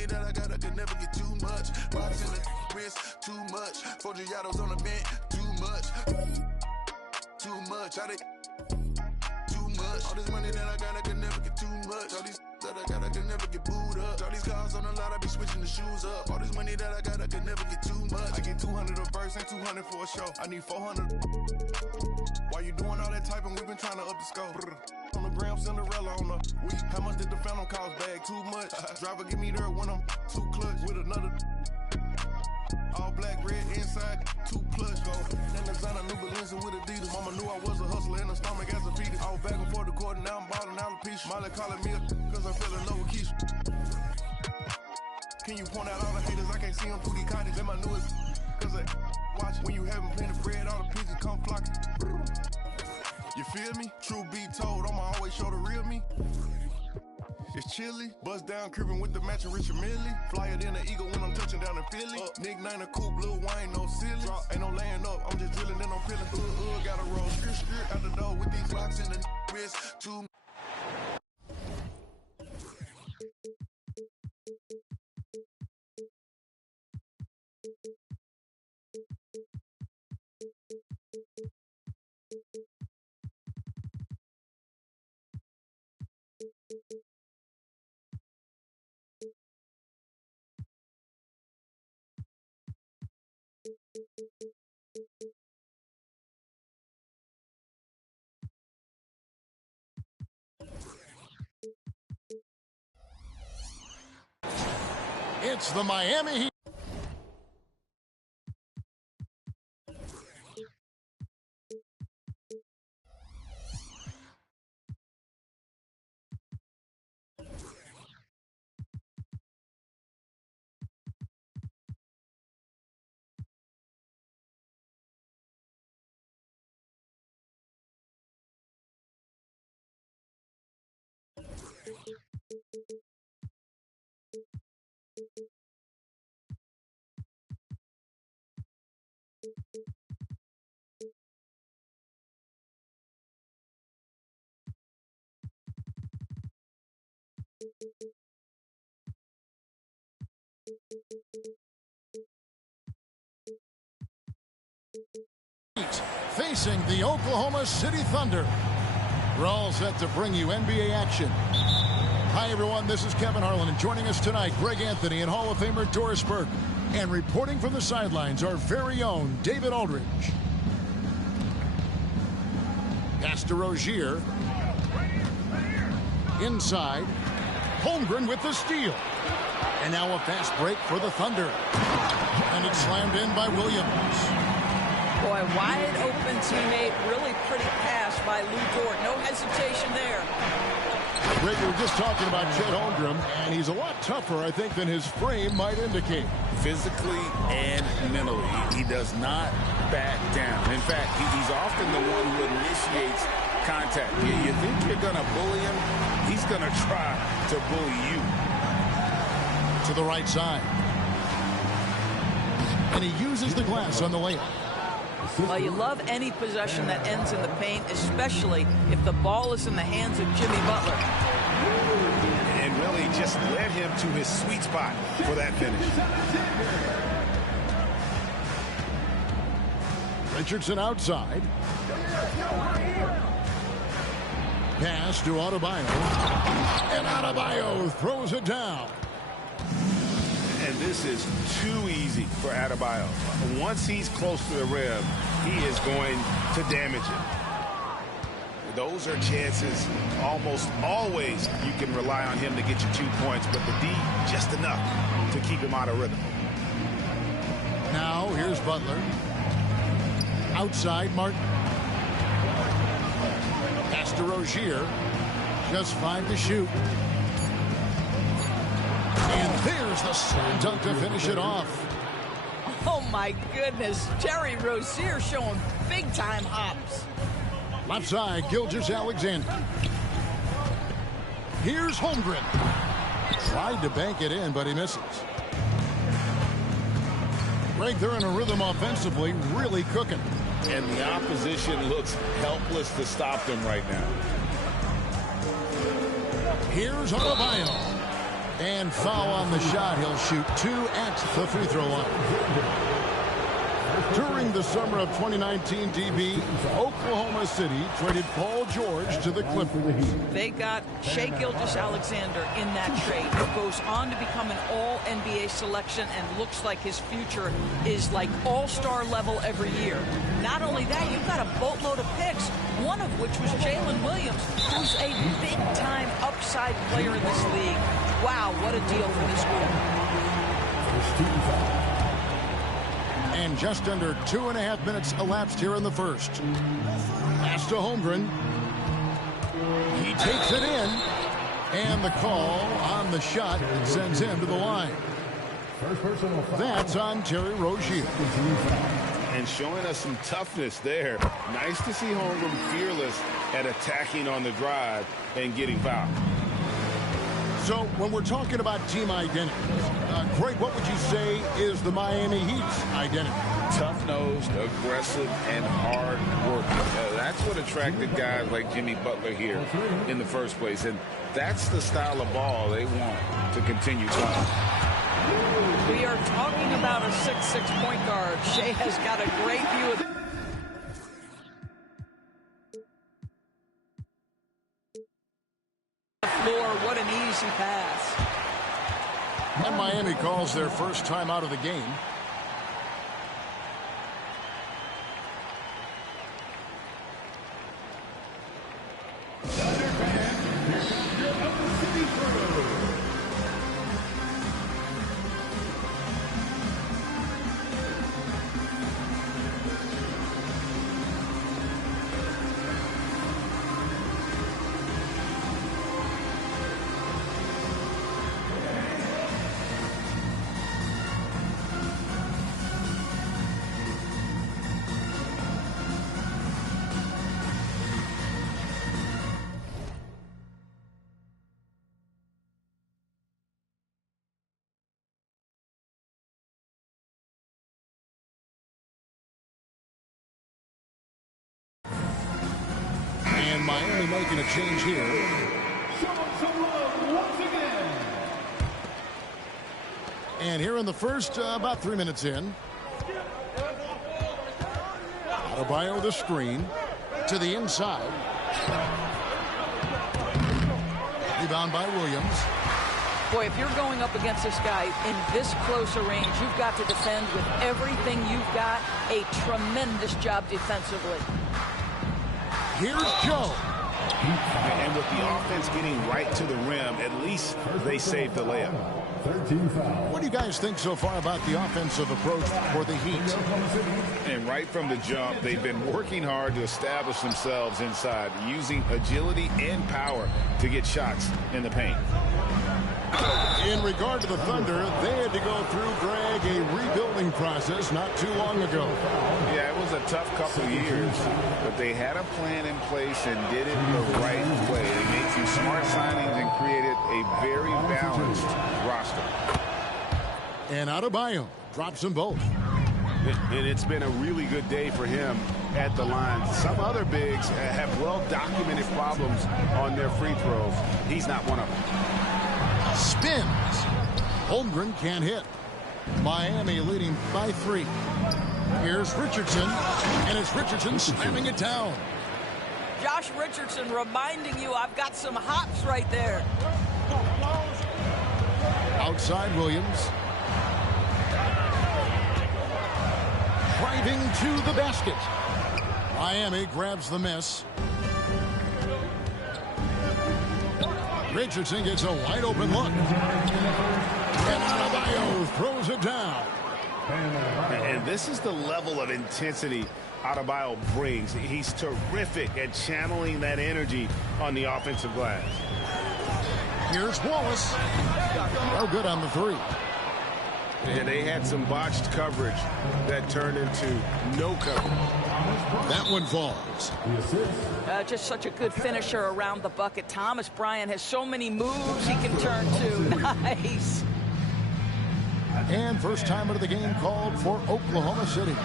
money that I got, I could never get too much. Rocks in the wrist, too much. 4 Giados on the bench, too much. Too much. How they too much? All this money that I got, I could never get too much. All these that I got, I could never get booed up. All these cars on the lot, I be switching the shoes up. All this money that I got, I could never get too much. I get 200 a verse and 200 for a show. I need 400. Why you doing all that typing? We've been trying to up the scope. On the gram, Cinderella on the week. How much did the Phantom cost? Bag too much. Driver give me there when I'm too clutch with another. All black, red inside, 2 plush go. Then designer new Balenciaga with Adidas. Mama knew I was a hustler in the stomach as a fetus. I was back and forth the court and now I'm balling out of piece. Molly calling me cause I fell in love with Keisha. Can you point out all the haters? I can't see them through the cottage. And my newest cause I watch when you having plenty of bread, all the pigeons come flocking. You feel me? Truth be told, I'ma always show the real me. It's chilly, bust down cribbin' with the matching Richard Millie. Flyer than an eagle when I'm touching down in Philly. Nickname a coupe, Lil Wayne, no silly. Ain't no laying up, I'm just drilling and I'm peeling. Gotta roll, skirt out the door with these rocks in the wrist. Too. It's the Miami Heat. Facing the Oklahoma City Thunder. We're all set to bring you NBA action. Hi, everyone. This is Kevin Harlan, and joining us tonight, Greg Anthony and Hall of Famer Doris Burke. And reporting from the sidelines, our very own David Aldridge. Pass to Rozier. Inside. Holmgren with the steal. And now a fast break for the Thunder. And it's slammed in by Williams. Boy, wide open teammate. Really pretty pass by Lou Dort. No hesitation there. Greg, we were just talking about Chet Holmgren, and he's a lot tougher, I think, than his frame might indicate. Physically and mentally, he does not back down. In fact, he's often the one who initiates contact. You think you're going to bully him? He's going to try to bully you. To the right side. And he uses the glass on the layup. Well, you love any possession that ends in the paint, especially if the ball is in the hands of Jimmy Butler. And really just led him to his sweet spot for that finish. Richardson outside. Pass to Adebayo. And Adebayo throws it down. And this is too easy for Adebayo. Once he's close to the rim, he is going to damage it. Those are chances almost always you can rely on him to get you 2 points, but the D just enough to keep him out of rhythm. Now here's Butler. Outside Martin. Pass to Rozier. Just 5 to shoot. And there's the slam dunk to finish it off. Oh, my goodness. Terry Rozier showing big-time hops. Left side, Gilgeous-Alexander. Here's Holmgren. Tried to bank it in, but he misses. Greg, they're in a rhythm offensively, really cooking. And the opposition looks helpless to stop them right now. Here's Adebayo. And foul on the shot. He'll shoot 2 at the free throw line. During the summer of 2019, DB, Oklahoma City traded Paul George to the Clippers. They got Shai Gilgeous-Alexander in that trade, who goes on to become an all-NBA selection and looks like his future is like all-star level every year. Not only that, you've got a boatload of picks, one of which was Jalen Williams, who's a big-time upside player in this league. Wow, what a deal for this group. And just under 2.5 minutes elapsed here in the first. Pass to Holmgren. He takes it in. And the call on the shot sends him to the line. That's on Terry Rozier. And showing us some toughness there. Nice to see Holmgren fearless at attacking on the drive and getting fouled. So when we're talking about team identity, Craig, what would you say is the Miami Heat's identity? Tough-nosed, aggressive, and hard working. That's what attracted guys like Jimmy Butler here in the first place. And that's the style of ball they want to continue playing. We are talking about a 6'6" point guard. Shai has got a great view of the floor. What an easy pass. And Miami calls their first time out of the game. And Miami making a change here. And here in the first, about 3 minutes in. Adebayo the screen to the inside. Rebound by Williams. Boy, if you're going up against this guy in this close a range, you've got to defend with everything you've got. A tremendous job defensively. Here's Joe. And with the offense getting right to the rim, at least they saved the layup. What do you guys think so far about the offensive approach for the Heat? And right from the jump, they've been working hard to establish themselves inside, using agility and power to get shots in the paint. In regard to the Thunder, they had to go through, Greg, a rebuilding process not too long ago. Yeah, it was a tough couple of years, but they had a plan in place and did it the right way. They made some smart signings and created a very balanced roster. And Adebayo drops them both. And it's been a really good day for him at the line. Some other bigs have well-documented problems on their free throws. He's not one of them. Spins. Holmgren can't hit. Miami leading by 3. Here's Richardson, and it's Richardson slamming it down. Josh Richardson reminding you I've got some hops right there. Outside Williams. Driving to the basket. Miami grabs the miss. Richardson gets a wide open look. And Adebayo throws it down. And this is the level of intensity Adebayo brings. He's terrific at channeling that energy on the offensive glass. Here's Wallace. No good on the 3. And they had some botched coverage that turned into no coverage. That one falls. Just such a good finisher around the bucket. Thomas Bryant has so many moves he can turn to. Nice. And first time out of the game called for Oklahoma City.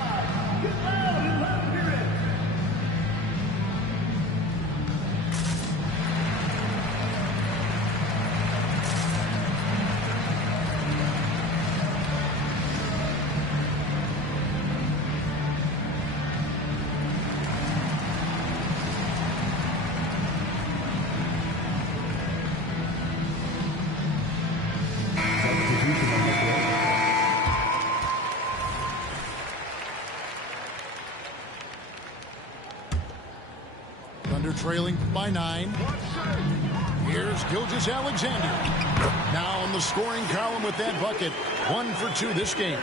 trailing by 9. Here's Gilgeous-Alexander. Now in the scoring column with that bucket. 1 for 2 this game.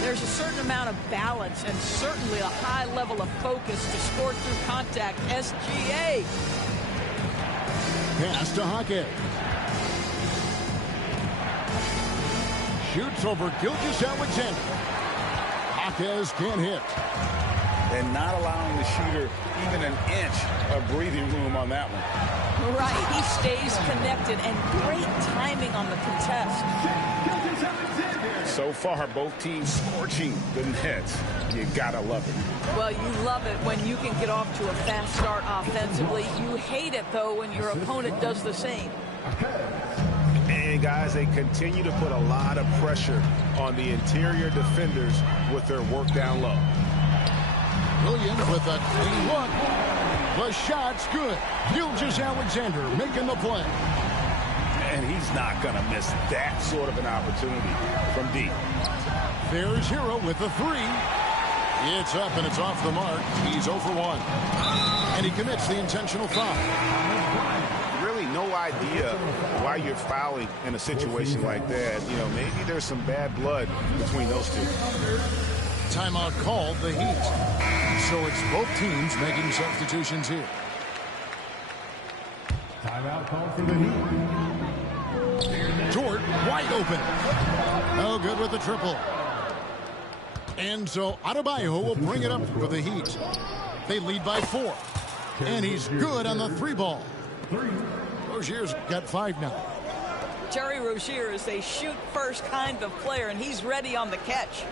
There's a certain amount of balance and certainly a high level of focus to score through contact. SGA. Pass to Jaquez. Shoots over Gilgeous-Alexander. Jaquez can't hit. And not allowing the shooter even an inch of breathing room on that one. Right, he stays connected and great timing on the contest. So far, both teams scorching the nets. You gotta love it. Well, you love it when you can get off to a fast start offensively. You hate it, though, when your opponent does the same. And, guys, they continue to put a lot of pressure on the interior defenders with their work down low. Williams with a clean look. The shot's good. Gilgeous-Alexander making the play. And he's not going to miss that sort of an opportunity from deep. There's Hero with the 3. It's up and it's off the mark. He's 0 for 1. And he commits the intentional foul. Really no idea why you're fouling in a situation like that. You know, maybe there's some bad blood between those two. Timeout called the Heat. So it's both teams making substitutions here. Timeout called for the Heat. Dort wide open. No good with the triple. And so Adebayo will bring it up for the Heat. They lead by 4. And he's good on the 3 ball. Rozier's got 5 now. Terry Rozier is a shoot-first kind of player, and he's ready on the catch.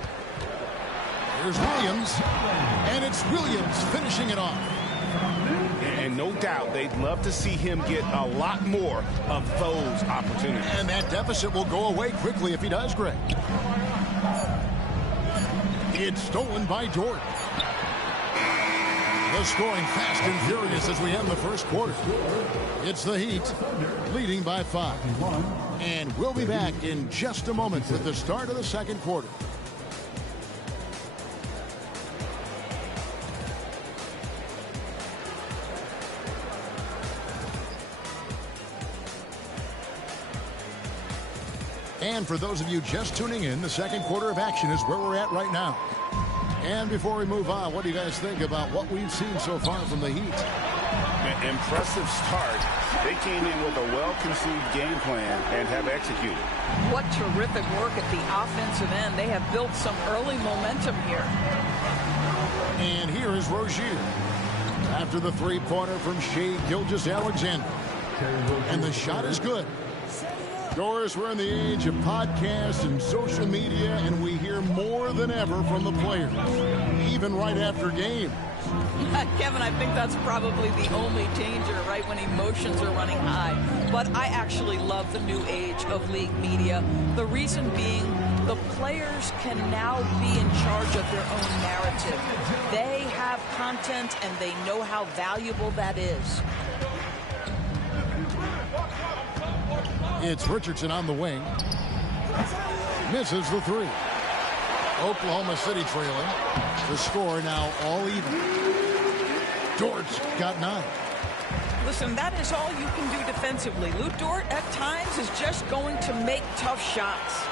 Here's Williams. And it's Williams finishing it off. And no doubt they'd love to see him get a lot more of those opportunities. And that deficit will go away quickly if he does, Greg. It's stolen by Dort. The scoring fast and furious as we end the first quarter. It's the Heat leading by 5. And we'll be back in just a moment with the start of the second quarter. And for those of you just tuning in, the second quarter of action is where we're at right now. And before we move on, what do you guys think about what we've seen so far from the Heat? An impressive start. They came in with a well-conceived game plan and have executed. What terrific work at the offensive end. They have built some early momentum here. And here is Rozier. After the three-pointer from Shai Gilgeous-Alexander. And the shot is good. Doris, we're in the age of podcasts and social media, and we hear more than ever from the players, even right after games. Kevin, I think that's probably the only danger, right, when emotions are running high. But I actually love the new age of league media. The reason being, the players can now be in charge of their own narrative. They have content, and they know how valuable that is. It's Richardson on the wing. Misses the 3. Oklahoma City trailing. The score now all even. Dort's got 9. Listen, that is all you can do defensively. Lou Dort, at times, is just going to make tough shots.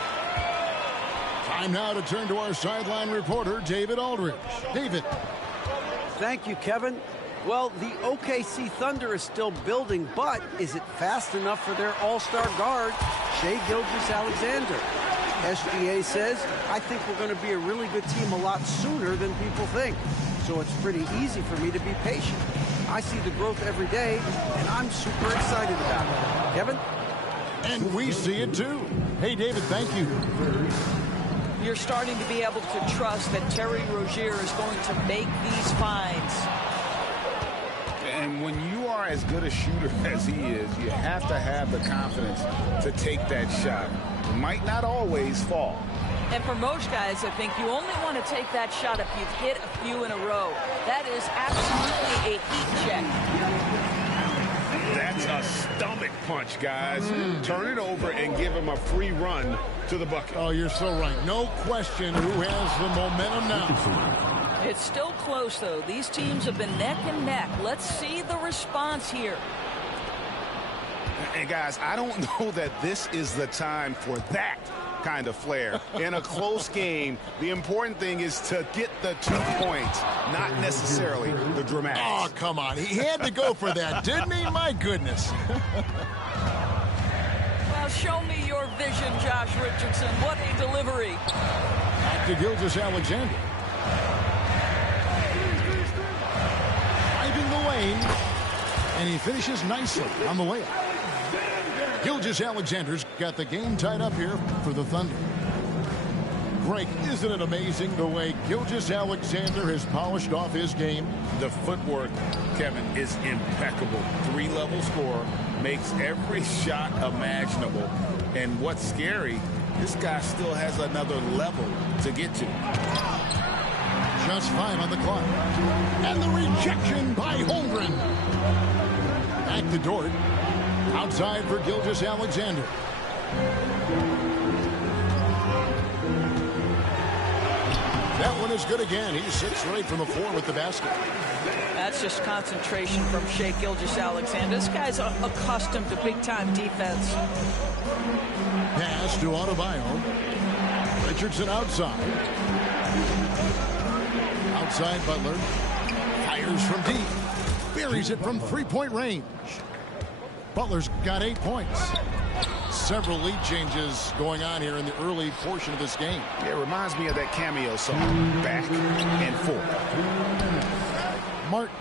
Time now to turn to our sideline reporter, David Aldridge. David. Thank you, Kevin. Well, the OKC Thunder is still building, but is it fast enough for their all-star guard, Shai Gilgeous-Alexander? SGA says, I think we're going to be a really good team a lot sooner than people think. So it's pretty easy for me to be patient. I see the growth every day, and I'm super excited about it. Kevin? And we see it too. Hey, David, thank you. You're starting to be able to trust that Terry Rozier is going to make these finds. And when you are as good a shooter as he is, you have to have the confidence to take that shot. It might not always fall. And for most guys, I think you only want to take that shot if you've hit a few in a row. That is absolutely a heat check. That's a stomach punch, guys. Turn it over and give him a free run to the bucket. Oh, you're so right. No question who has the momentum now. It's still close, though. These teams have been neck and neck. Let's see the response here. And guys, I don't know that this is the time for that kind of flair. In a close game, the important thing is to get the 2 points, not necessarily the dramatics. Oh, come on. He had to go for that, didn't he? My goodness. Well, show me your vision, Josh Richardson. What a delivery. Back to Gilgeous-Alexander. Driving the lane. And he finishes nicely on the layup. Gilgeous-Alexander's got the game tied up here for the Thunder. Greg, isn't it amazing the way Gilgeous-Alexander has polished off his game? The footwork, Kevin, is impeccable. 3-level scorer, makes every shot imaginable. And what's scary, this guy still has another level to get to. Just 5 on the clock. And the rejection by Holmgren. Back to Dort. Outside for Gilgeous-Alexander. That one is good again. He's 6 for 8 from the floor with the basket. That's just concentration from Shai Gilgeous-Alexander. This guy's accustomed to big-time defense. Pass to Adebayo. Richardson outside. Outside Butler. Fires from deep. Buries it from 3-point range. Butler's got 8 points. Several lead changes going on here in the early portion of this game. It reminds me of that cameo song, Back and Forth. Martin.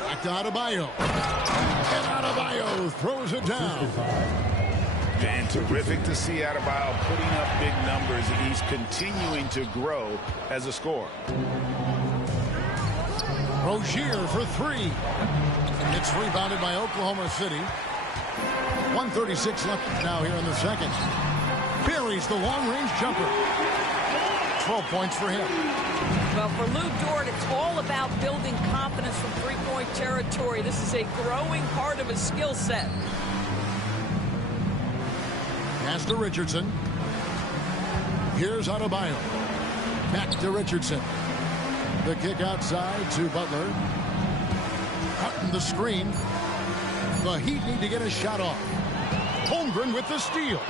Back to Adebayo. And Adebayo throws it down. And terrific to see Adebayo putting up big numbers. He's continuing to grow as a scorer. Rozier for 3. It's rebounded by Oklahoma City. 1:36 left now here in the second. Buries the long-range jumper. 12 points for him. Well, for Lou Dort, it's all about building confidence from three-point territory. This is a growing part of his skill set. Pass to Richardson. Here's Adebayo. Back to Richardson. The kick outside to Butler. Cutting the screen. The Heat need to get a shot off. Holmgren with the steal.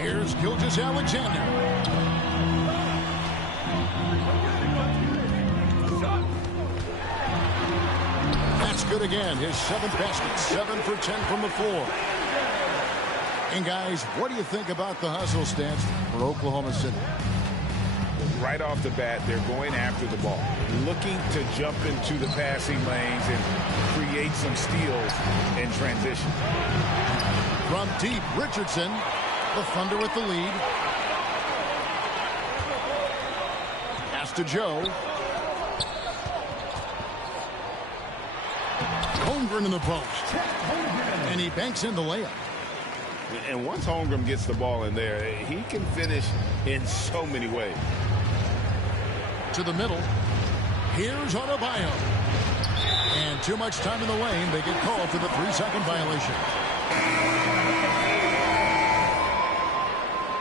Here's Gilgeous-Alexander. That's good again. His 7th basket. 7 for 10 from the floor. And guys, what do you think about the hustle stance for Oklahoma City? Right off the bat, they're going after the ball, looking to jump into the passing lanes and create some steals in transition. From deep, Richardson, the Thunder with the lead. Pass to Joe. Holmgren in the post. And he banks in the layup. And once Holmgren gets the ball in there, he can finish in so many ways. To the middle. Here's Adebayo. And too much time in the lane. They get called for the 3-second violation.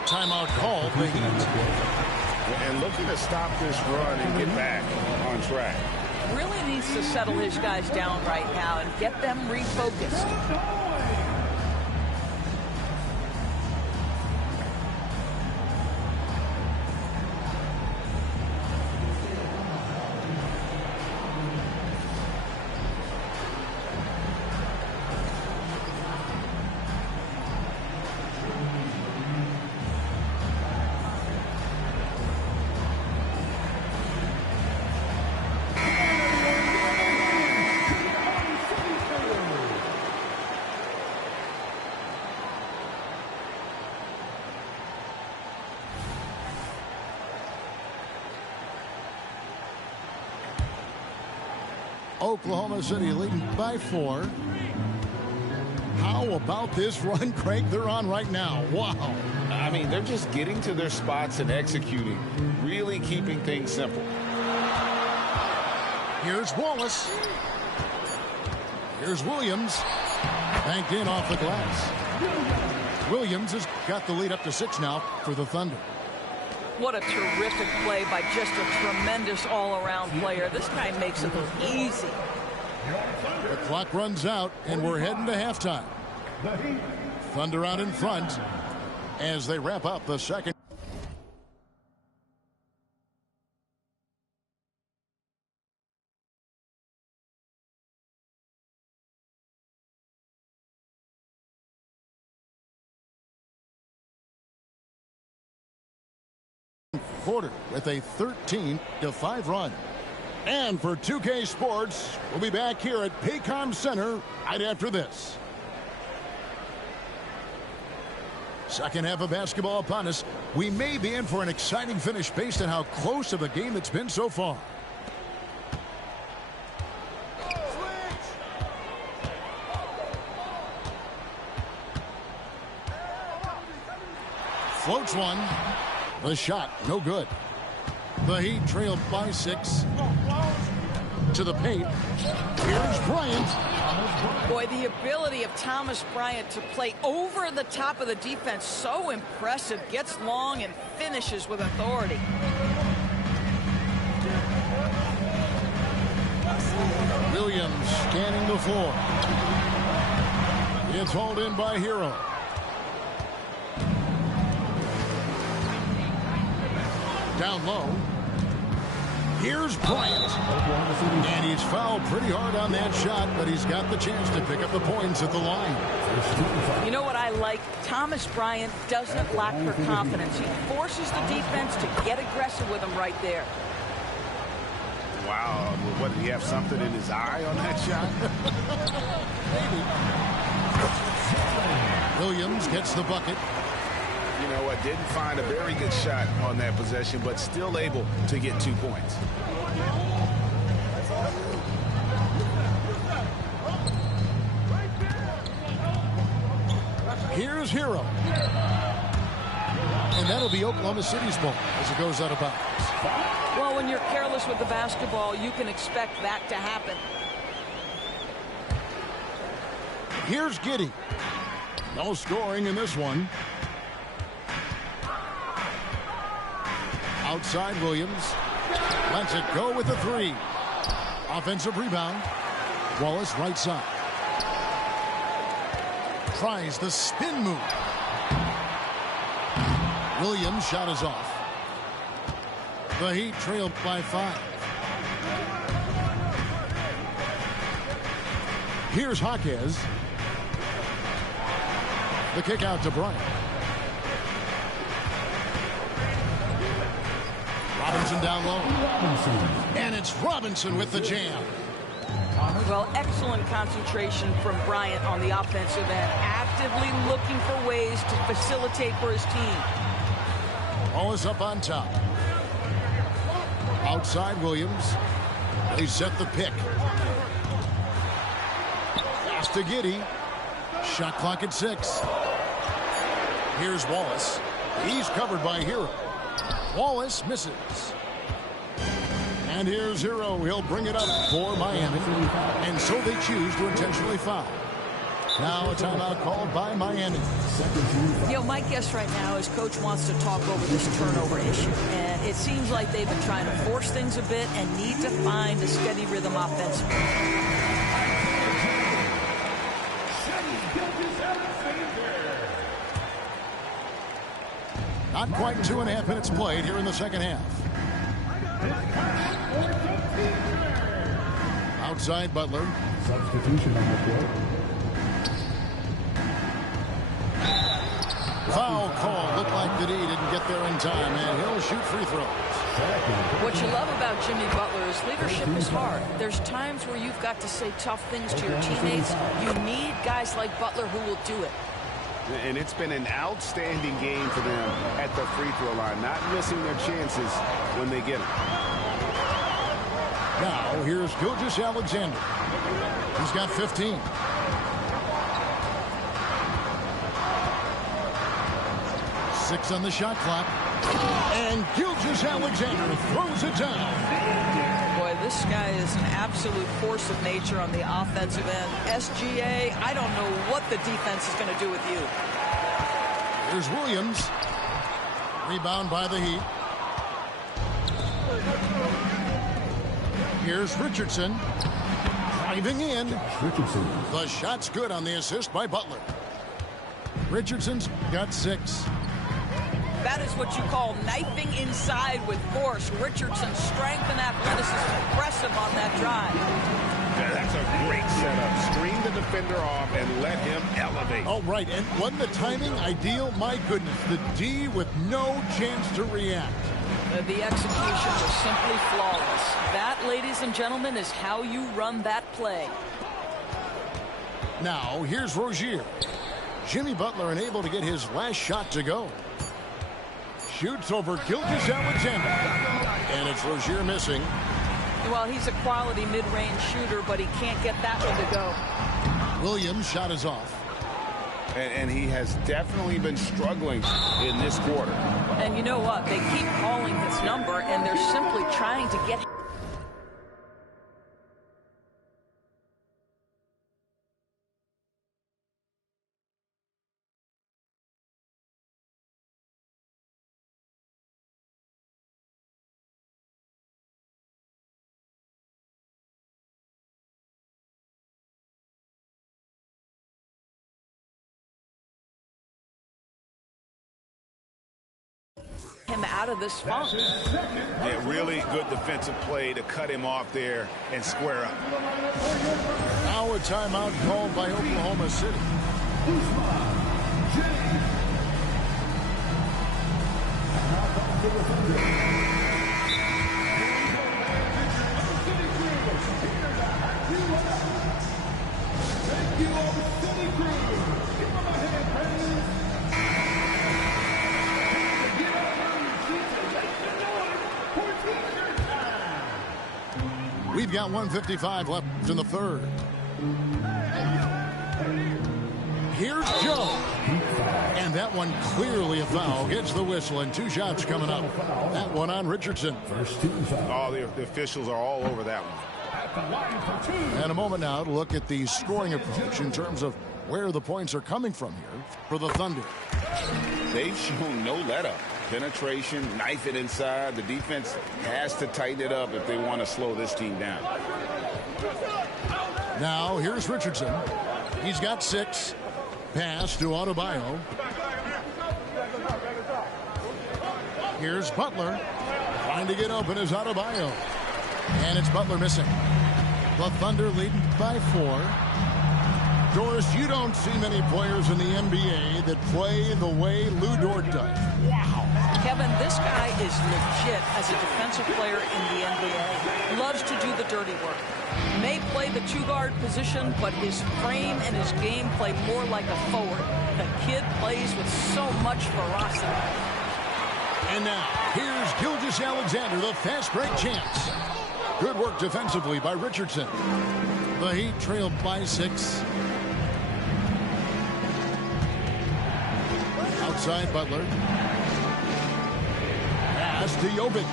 Timeout called. The Heat. And looking to stop this run and get back on track. Really needs to settle his guys down right now and get them refocused. Oklahoma City leading by 4. How about this run, Craig, they're on right now? Wow. I mean, they're just getting to their spots and executing, really keeping things simple. Here's Wallace. Here's Williams. Banked in off the glass. Williams has got the lead up to 6 now for the Thunder. What a terrific play by just a tremendous all-around player. This guy makes it look easy. The clock runs out, and we're heading to halftime. Thunder out in front as they wrap up the second. Quarter with a 13-5 run. And for 2K Sports, we'll be back here at Paycom Center right after this. Second half of basketball upon us. We may be in for an exciting finish based on how close of a game it's been so far. Floats one. The shot, no good. The Heat trailed by 6. To the paint. Here's Bryant. Boy, the ability of Thomas Bryant to play over the top of the defense, so impressive. Gets long and finishes with authority. Williams scanning the floor. It's hauled in by Hero. Down low. Here's Bryant. And he's fouled pretty hard on that shot, but he's got the chance to pick up the points at the line. You know what I like? Thomas Bryant doesn't lack for confidence. He forces the defense to get aggressive with him right there. Wow. What, did he have something in his eye on that shot? Maybe. Williams gets the bucket. You know what, didn't find a very good shot on that possession, but still able to get 2 points. Here's Hero. And that'll be Oklahoma City's ball as it goes out of bounds. Well, when you're careless with the basketball, you can expect that to happen. Here's Giddey. No scoring in this one. Outside Williams. Lets it go with the 3. Offensive rebound. Wallace right side. Tries the spin move. Williams shot is off. The Heat trailed by 5. Here's Jaquez. The kick out to Bryant. Robinson down low. And it's Robinson with the jam. Well, excellent concentration from Bryant on the offensive end. Actively looking for ways to facilitate for his team. Wallace up on top. Outside Williams. They set the pick. Pass to Giddey. Shot clock at 6. Here's Wallace. He's covered by Hero. Wallace misses. And here's Hero. He'll bring it up for Miami. And so they choose to intentionally foul. Now a timeout called by Miami. You know, my guess right now is Coach wants to talk over this turnover issue. And it seems like they've been trying to force things a bit and need to find a steady rhythm offensively. Not quite 2.5 minutes played here in the second half. Outside Butler. Substitution on the court. Foul call. Looked like that he didn't get there in time, and he'll shoot free throws. What you love about Jimmy Butler is leadership is hard. There's times where you've got to say tough things to your teammates. You need guys like Butler who will do it. And it's been an outstanding game for them at the free throw line, not missing their chances when they get them. Now, here's Gilgeous-Alexander. He's got 15. Six on the shot clock. And Gilgeous-Alexander throws it down. Boy, this guy is an absolute force of nature on the offensive end. SGA, I don't know what the defense is going to do with you. Here's Williams. Rebound by the Heat. Here's Richardson. Driving in. Richardson. The shot's good on the assist by Butler. Richardson's got 6. That is what you call knifing inside with force. Richardson's strength and athleticism impressive on that drive. Yeah, that's a great setup. Screen the defender off and let him elevate. Oh, right. And wasn't the timing ideal? My goodness. The D with no chance to react. The execution was simply flawless. That, ladies and gentlemen, is how you run that play. Now, here's Rozier. Jimmy Butler unable to get his last shot to go. Shoots over Gilgeous-Alexander. And it's Rozier missing. Well, he's a quality mid-range shooter, but he can't get that one to go. Williams' shot is off. And he has definitely been struggling in this quarter. And you know what? They keep calling his number, and they're simply trying to get... him out of this funk. Yeah, really good defensive play to cut him off there and square up. Now a timeout called by Oklahoma City. We've got 1:55 left in the third. Here's Joe. And that one clearly a foul. Gets the whistle and 2 shots coming up. That one on Richardson. Oh, the officials are all over that one. And a moment now to look at the scoring approach in terms of where the points are coming from here for the Thunder. They've shown no let-up. Penetration, knife it inside. The defense has to tighten it up if they want to slow this team down. Now here's Richardson. He's got 6. Pass to Adebayo. Here's Butler. Trying to get open is Adebayo. And it's Butler missing. The Thunder leading by 4. Doris, you don't see many players in the NBA that play the way Lou Dort does. Wow. Kevin, this guy is legit as a defensive player in the NBA. Loves to do the dirty work. May play the 2-guard position, but his frame and his game play more like a forward. The kid plays with so much ferocity. And now, here's Gilgeous-Alexander, the fast break chance. Good work defensively by Richardson. The Heat trailed by 6. Outside Butler. Pass to Jovic.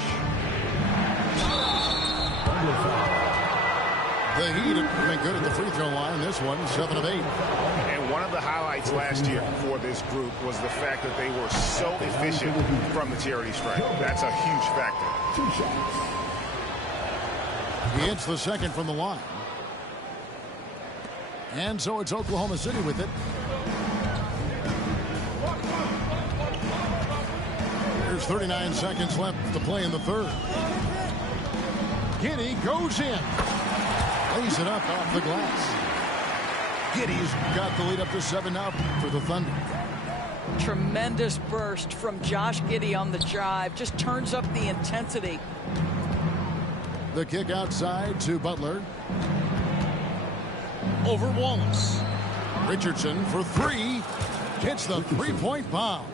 The Heat have been good at the free throw line. This one, 7 of 8. And one of the highlights last year for this group was the fact that they were so efficient from the charity stripe. That's a huge factor. He hits the second from the line. And so it's Oklahoma City with it. There's 39 seconds left to play in the third. Giddey goes in. Lays it up off the glass. Giddey's got the lead up to 7 now for the Thunder. Tremendous burst from Josh Giddey on the drive. Just turns up the intensity. The kick outside to Butler. Over Wallace. Richardson for 3. Hits the 3-point bomb.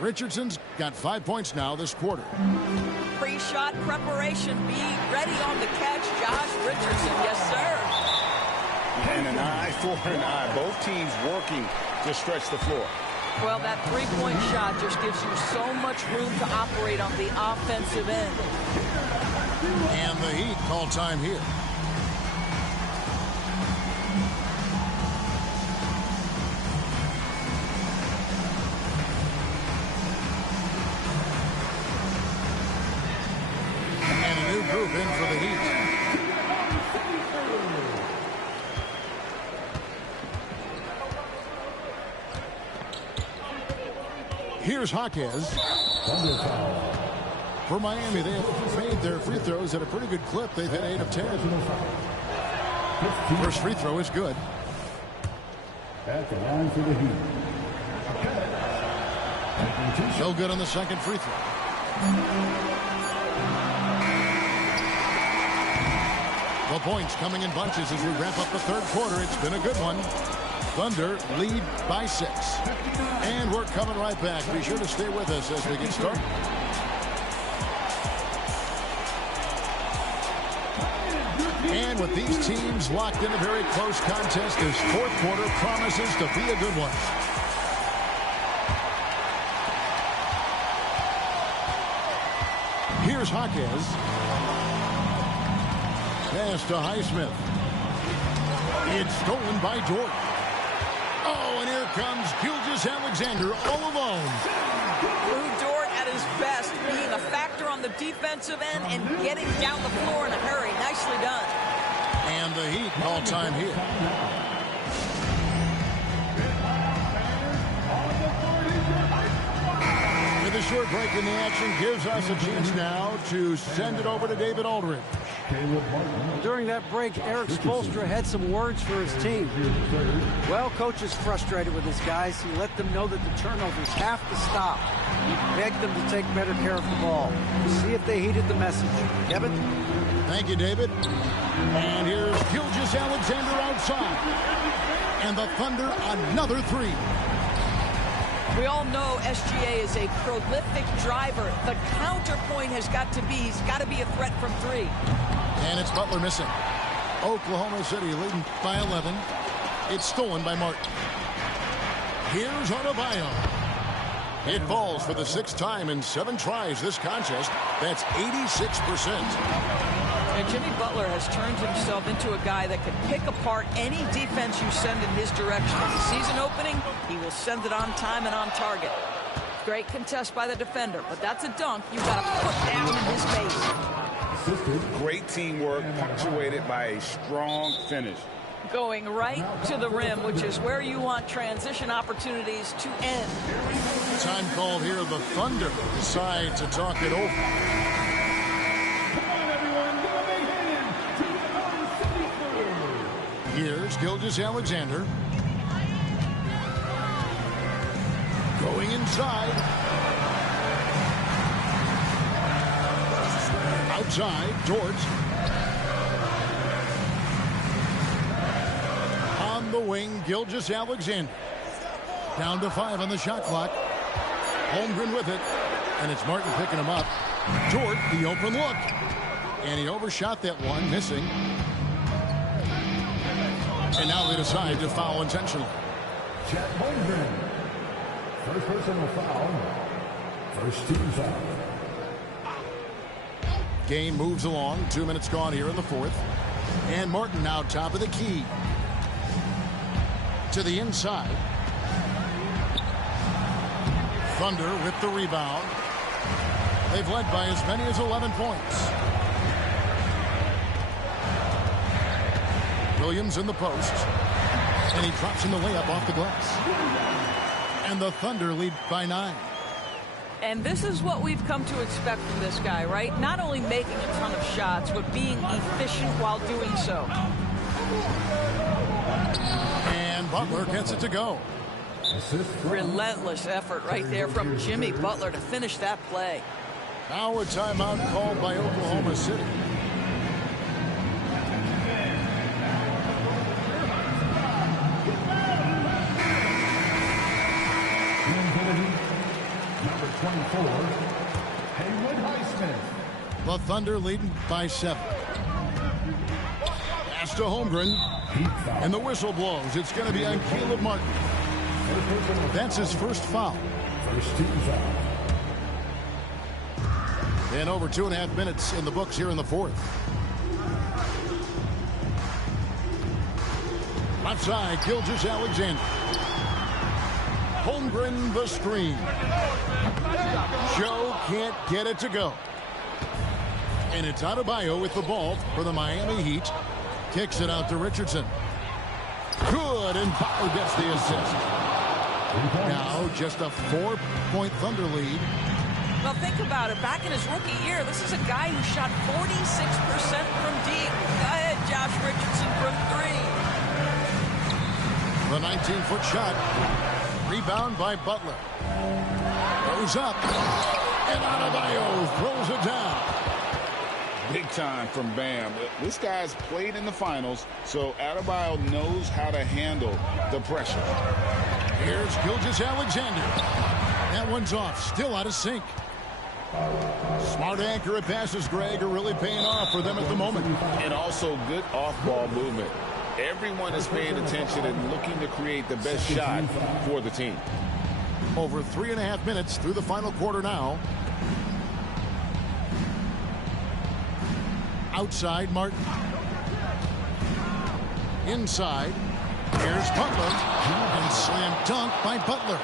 Richardson's got 5 points now this quarter. Pre-shot preparation. Be ready on the catch, Josh Richardson. Yes, sir. And an eye for an eye. Both teams working to stretch the floor. Well, that 3-point shot just gives you so much room to operate on the offensive end. And the Heat call time here. move in for the Heat. Here's Jaquez. For Miami, they have made their free throws at a pretty good clip. They've hit 8 of 10. First free throw is good. At the line for the Heat. No good on the second free throw. The points coming in bunches as we wrap up the third quarter. It's been a good one. Thunder lead by 6. And we're coming right back. Be sure to stay with us as we get started. And with these teams locked in a very close contest, this fourth quarter promises to be a good one. Here's Jaquez. Pass to Highsmith. It's stolen by Dort. Oh, and here comes Gilgeous-Alexander all alone. Lou Dort at his best, being a factor on the defensive end and getting down the floor in a hurry. Nicely done. And the Heat all-time hit. With a short break in the action gives us a chance now to send it over to David Aldridge. During that break, Eric Spoelstra had some words for his team. Well, coach is frustrated with his guys. He let them know that the turnovers have to stop. He begged them to take better care of the ball. See if they heeded the message. Kevin? Thank you, David. And here's Gilgeous-Alexander outside. And the Thunder, another 3. We all know SGA is a prolific driver. The counterpoint has got to be, he's got to be a threat from 3. And it's Butler missing. Oklahoma City leading by 11. It's stolen by Martin. Here's Adebayo. It falls for the 6th time in 7 tries this contest. That's 86%. And Jimmy Butler has turned himself into a guy that can pick apart any defense you send in his direction. In the season opening, he will send it on time and on target. Great contest by the defender, but that's a dunk you've got to put down in his face. Great teamwork, punctuated by a strong finish. Going right to the rim, which is where you want transition opportunities to end. Time called here. The Thunder decide to talk it over. Here's Gilgeous-Alexander. Going inside. Outside, Dort. On the wing, Gilgeous-Alexander. Down to 5 on the shot clock. Holmgren with it. And it's Martin picking him up. Dort, the open look. And he overshot that one, missing. And now they decide to foul intentionally. Chet Holmgren. First personal foul. First team foul. Game moves along. 2 minutes gone here in the 4th. And Martin now top of the key. To the inside. Thunder with the rebound. They've led by as many as 11 points. Williams in the post. And he drops in the layup off the glass. And the Thunder lead by 9. And this is what we've come to expect from this guy, right? Not only making a ton of shots, but being efficient while doing so. And Butler gets it to go. Relentless effort right there from Jimmy Butler to finish that play. Now a timeout called by Oklahoma City. Number 24, Haywood Highsmith. The Thunder leading by 7. Pass to Holmgren. And the whistle blows. It's going to be on Caleb Martin. That's his first foul. First team foul. And over 2.5 minutes in the books here in the 4th. Outside, Gilgeous-Alexander. Holmgren the screen. Joe can't get it to go. And it's Adebayo with the ball for the Miami Heat. Kicks it out to Richardson. Good, and Butler gets the assist. Now just a 4-point Thunder lead. Well, think about it. Back in his rookie year, this is a guy who shot 46% from deep. Go ahead, Josh Richardson from three. The 19-foot shot. Rebound by Butler. Goes up. And Adebayo throws it down. Big time from Bam. This guy's played in the finals, so Adebayo knows how to handle the pressure. Here's Gilgeous-Alexander. That one's off. Still out of sync. Smart, accurate passes, Greg, are really paying off for them at the moment. And also good off-ball movement. Everyone is paying attention and looking to create the best shot for the team. Over 3.5 minutes through the final quarter now. Outside, Martin. Inside. Here's Butler. And slam dunk by Butler.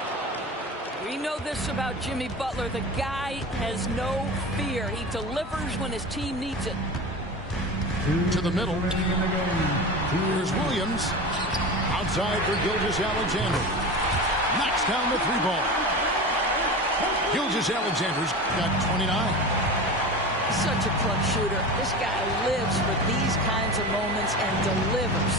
We know this about Jimmy Butler. The guy has no fear. He delivers when his team needs it. To the middle. Here's Williams. Outside for Gilgeous-Alexander. Knocks down the three ball. Gilgeous-Alexander's got 29. Such a clutch shooter. This guy lives for these kinds of moments and delivers.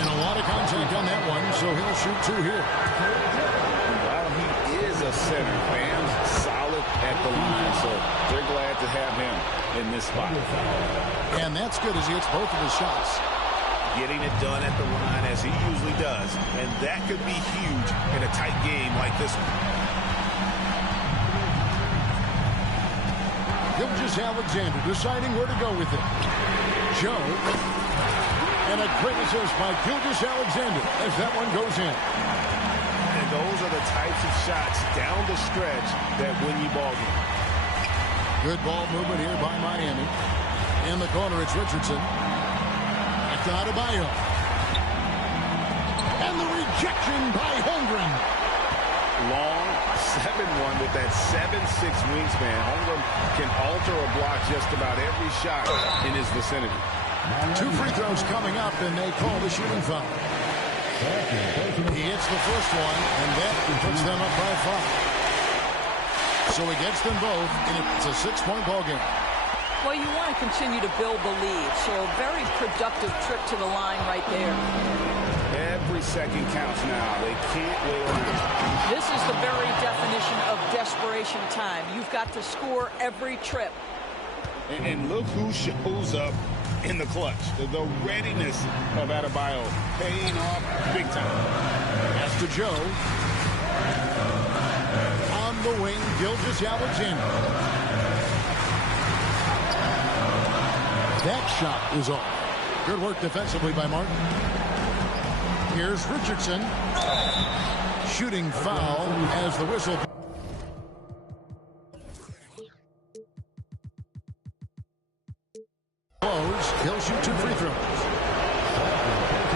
And a lot of contact on that one, so he'll shoot two here. Well, he is a center. Bam's solid at the line, so they're glad to have him in this spot. And that's good as he hits both of his shots. Getting it done at the line as he usually does, and that could be huge in a tight game like this one. Gilgeous-Alexander deciding where to go with it. Joe. And a great assist by Gilgeous-Alexander as that one goes in. And those are the types of shots down the stretch that win you ball game. Good ball movement here by Miami. In the corner, it's Richardson. Back to Adebayo. And the rejection by Holmgren. Long 7-1 with that 7'6" wingspan. Holmgren can alter or block just about every shot in his vicinity. Two free throws coming up, and they call the shooting foul. He hits the first one, and that puts them up by 5. So he gets them both, and it's a 6-point ball game. Well, you want to continue to build the lead, so a very productive trip to the line right there. Every second counts now. They can't wait on it. This is the very definition of desperation time. You've got to score every trip. And look who shows up in the clutch. The readiness of Adebayo paying off big time. Pass to Joe. On the wing, Gilgeous-Alexander. That shot is off. Good work defensively by Martin. Here's Richardson. Shooting foul as the whistle. He'll shoot two free throws.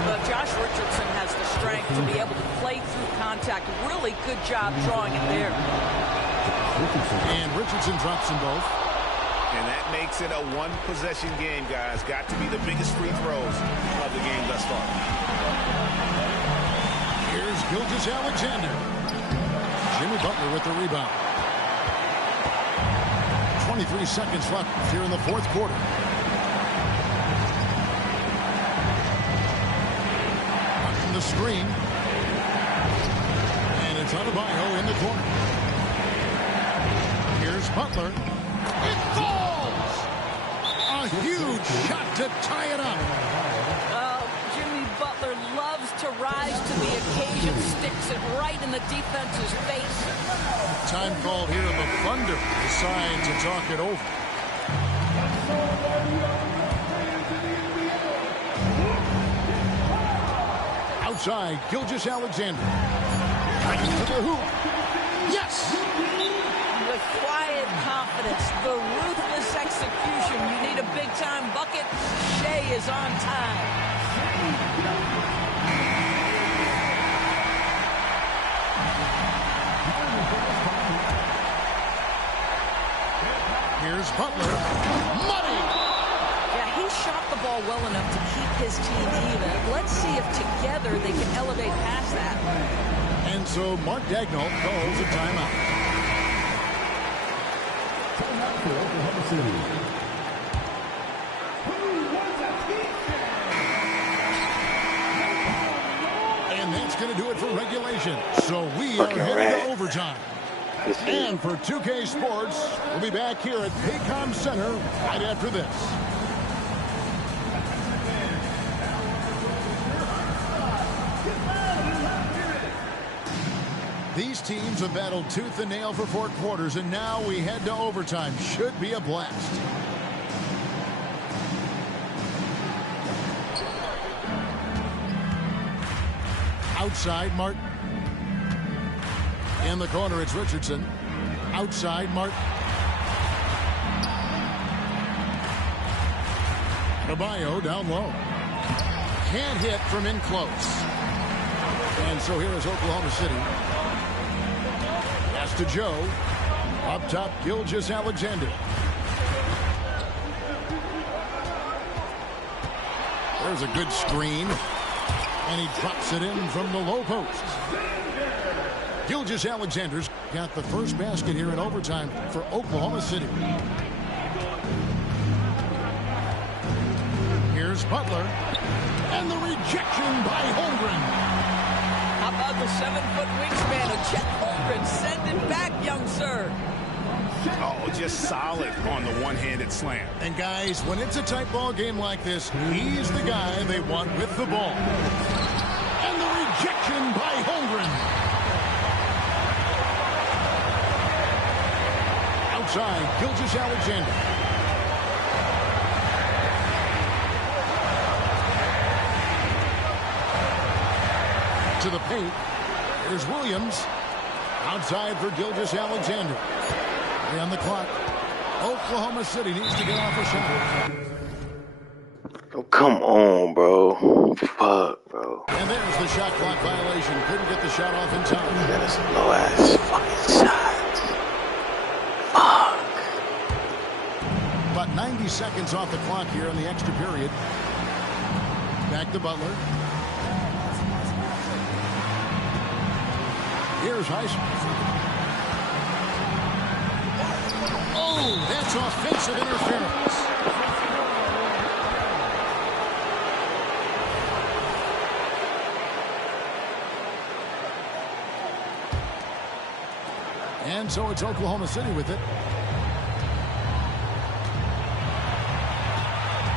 But Josh Richardson has the strength to be able to play through contact. Really good job drawing it there. And Richardson drops them both. And that makes it a one-possession game, guys. Got to be the biggest free throws of the game thus far. Here's Gilgeous-Alexander. Jimmy Butler with the rebound. 23 seconds left here in the fourth quarter. The screen, and it's Adebayo in the corner. Here's Butler. It falls! A huge shot to tie it up. Jimmy Butler loves to rise to the occasion, sticks it right in the defense's face. Time called here. The Thunder decide to talk it over. Outside, Gilgeous-Alexander. Back into the hoop. Yes! With quiet confidence, the ruthless execution. You need a big-time bucket. Shea is on time. Here's Here's Butler. Money! Yeah, he shot the ball well enough to keep his team even. Let's see if together they can elevate past that. And so Mark Daigneault calls a timeout. Timeout for Oklahoma City. And that's going to do it for regulation. So we are headed to overtime. And for 2K Sports, we'll be back here at Paycom Center right after this. These teams have battled tooth and nail for 4 quarters, and now we head to overtime. Should be a blast. Outside, Martin. In the corner, it's Richardson. Outside, Martin. Caballo down low. Can't hit from in close. And so here is Oklahoma City. Pass to Joe. Up top, Gilgeous-Alexander. There's a good screen. And he drops it in from the low post. Gilgeous-Alexander's got the first basket here in overtime for Oklahoma City. Here's Butler. And the rejection by Holmgren. How about the 7-foot wingspan of Chet Holmgren? Send it back, young sir. Oh, just solid on the one-handed slam. And guys, when it's a tight ball game like this, he's the guy they want with the ball. And the rejection by Holmgren. Outside, Gilgeous-Alexander. To the paint. Here's Williams. Outside for Gilgeous-Alexander. On the clock. Oklahoma City needs to get off a shot. Oh, come on, bro. Fuck, bro. And there's the shot clock violation. Couldn't get the shot off in time. That is a low-ass fucking shot. Fuck. About 90 seconds off the clock here in the extra period. Back to Butler. Here's Highsmith. Oh, that's offensive interference. And so it's Oklahoma City with it.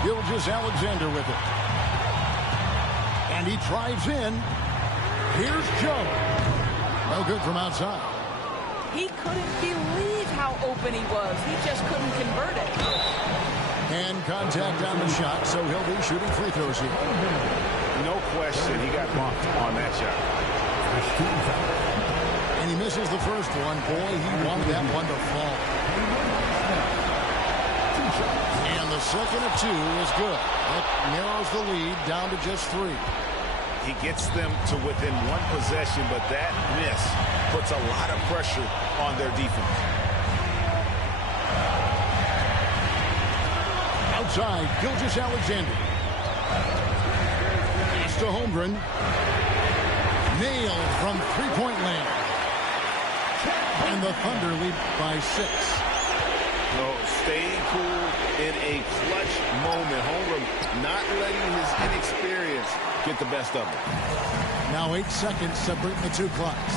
Gilgeous-Alexander with it. And he drives in. Here's Joe. No good from outside. He couldn't believe how open he was. He just couldn't convert it. And contact on the shot, so he'll be shooting free throws here. No question, he got bumped on that shot. And he misses the first one. Boy, he wanted that one to fall. And the second of 2 is good. That narrows the lead down to just 3. He gets them to within 1 possession, but that miss puts a lot of pressure on their defense. Outside, Gilgeous-Alexander. Pass to Holmgren. Nailed from three-point land. And the Thunder lead by 6. No, staying cool in a clutch moment. Holmgren not letting his inexperience get the best of him. Now 8 seconds separate the 2 clocks.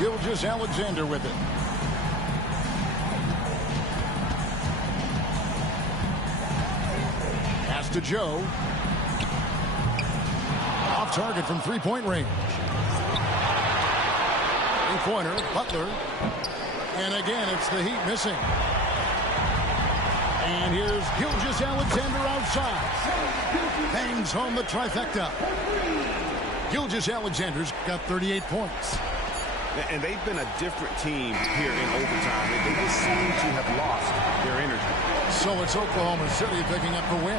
Gilgeous-Alexander with it. Pass to Joe. Off target from three-point range. Three-pointer, Butler. And again, it's the Heat missing. And here's Gilgeous-Alexander outside. Bangs home the trifecta. Gilgeous-Alexander's got 38 points. And they've been a different team here in overtime. They just seem to have lost their energy. So it's Oklahoma City picking up the win.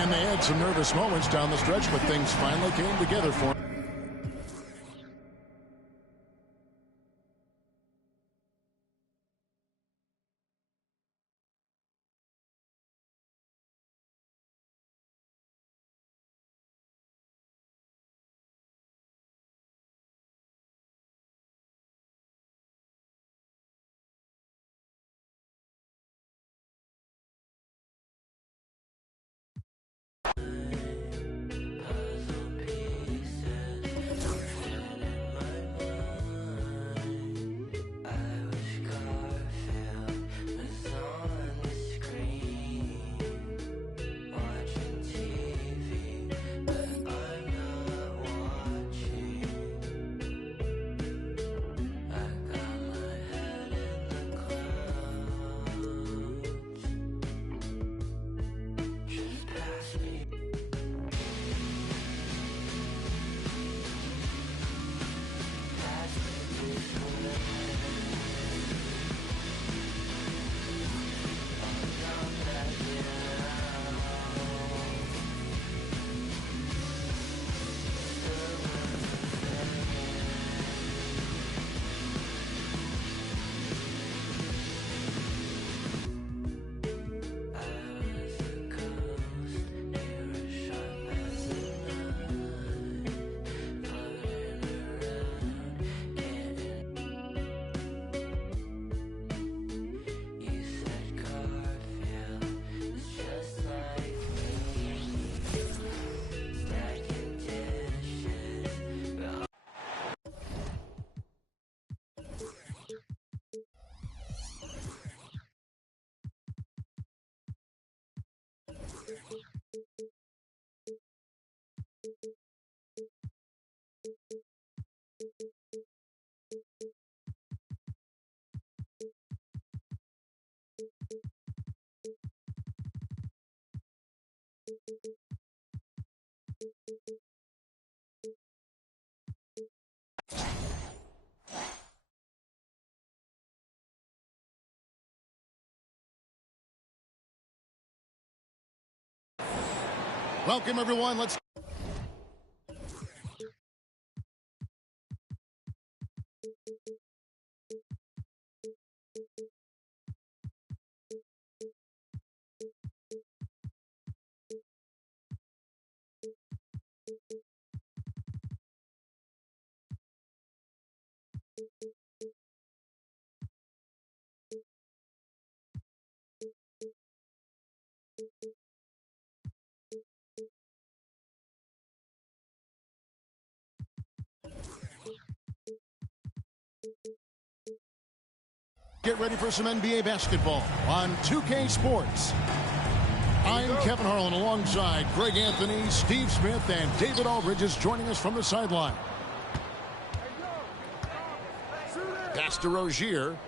And they had some nervous moments down the stretch, but things finally came together for them. Welcome, everyone. Let's get ready for some NBA basketball on 2K Sports. I'm Kevin Harlan alongside Greg Anthony, Steve Smith, and David Aldridge is joining us from the sideline. Pass to Rozier.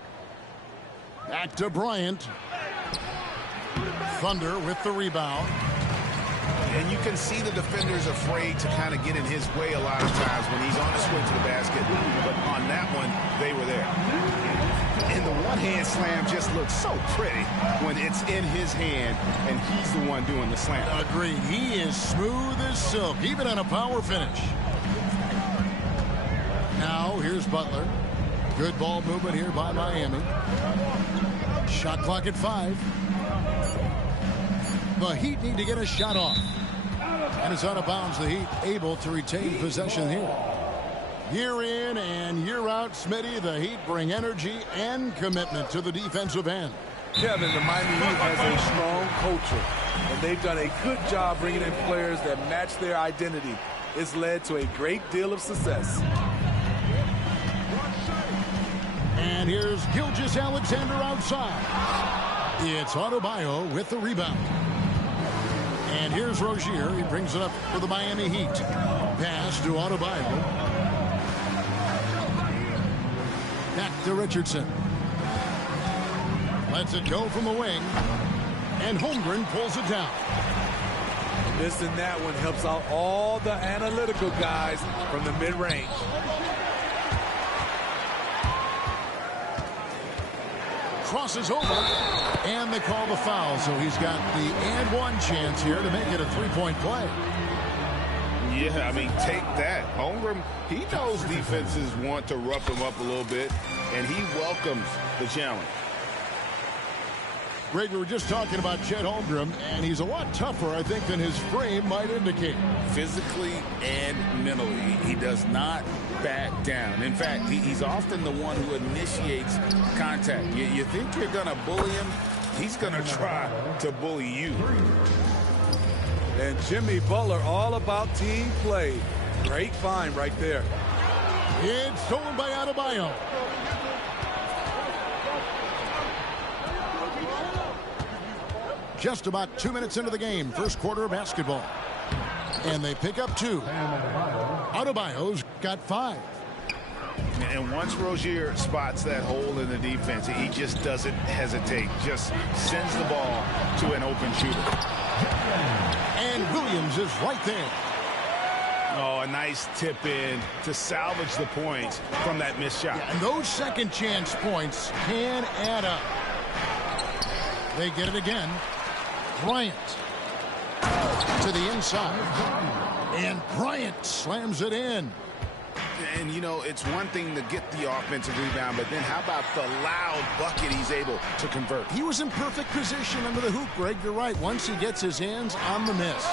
Back to Bryant. Thunder with the rebound. And you can see the defenders afraid to kind of get in his way a lot of times when he's on his way to the basket. But on that one, they were there. And the one-hand slam just looks so pretty when it's in his hand and he's the one doing the slam. Agreed. He is smooth as silk, even on a power finish. Now, here's Butler. Good ball movement here by Miami. Shot clock at 5. The Heat need to get a shot off. And it's out of bounds. The Heat able to retain possession here. Year in and year out, Smitty, the Heat bring energy and commitment to the defensive end. Kevin, the Miami Heat has a strong culture, and they've done a good job bringing in players that match their identity. It's led to a great deal of success. And here's Gilgeous-Alexander outside. It's Adebayo with the rebound. And here's Rozier. He brings it up for the Miami Heat. Pass to Adebayo. Back to Richardson. Lets it go from the wing. And Holmgren pulls it down. Missing that one helps out all the analytical guys from the mid-range. Crosses over, and they call the foul. So he's got the and one chance here to make it a three-point play. Yeah, I mean, take that. Holmgren, he knows defenses want to rough him up a little bit, and he welcomes the challenge. Greg, we were just talking about Chet Holmgren, and he's a lot tougher, I think, than his frame might indicate. Physically and mentally, he does not back down. In fact, he's often the one who initiates contact. You think you're going to bully him, he's going to try to bully you. And Jimmy Butler all about team play. Great find right there. It's stolen by Adebayo. Just about 2 minutes into the game, first quarter of basketball. And they pick up 2. Adebayo's got 5. And once Rozier spots that hole in the defense, he just doesn't hesitate. Just sends the ball to an open shooter. And Williams is right there. Oh, a nice tip in to salvage the points from that missed shot. Yeah, and those second chance points can add up. They get it again. Bryant to the inside. And Bryant slams it in. And, you know, it's one thing to get the offensive rebound, but then how about the loud bucket he's able to convert? He was in perfect position under the hoop, Greg. You're right. Once he gets his hands on the miss.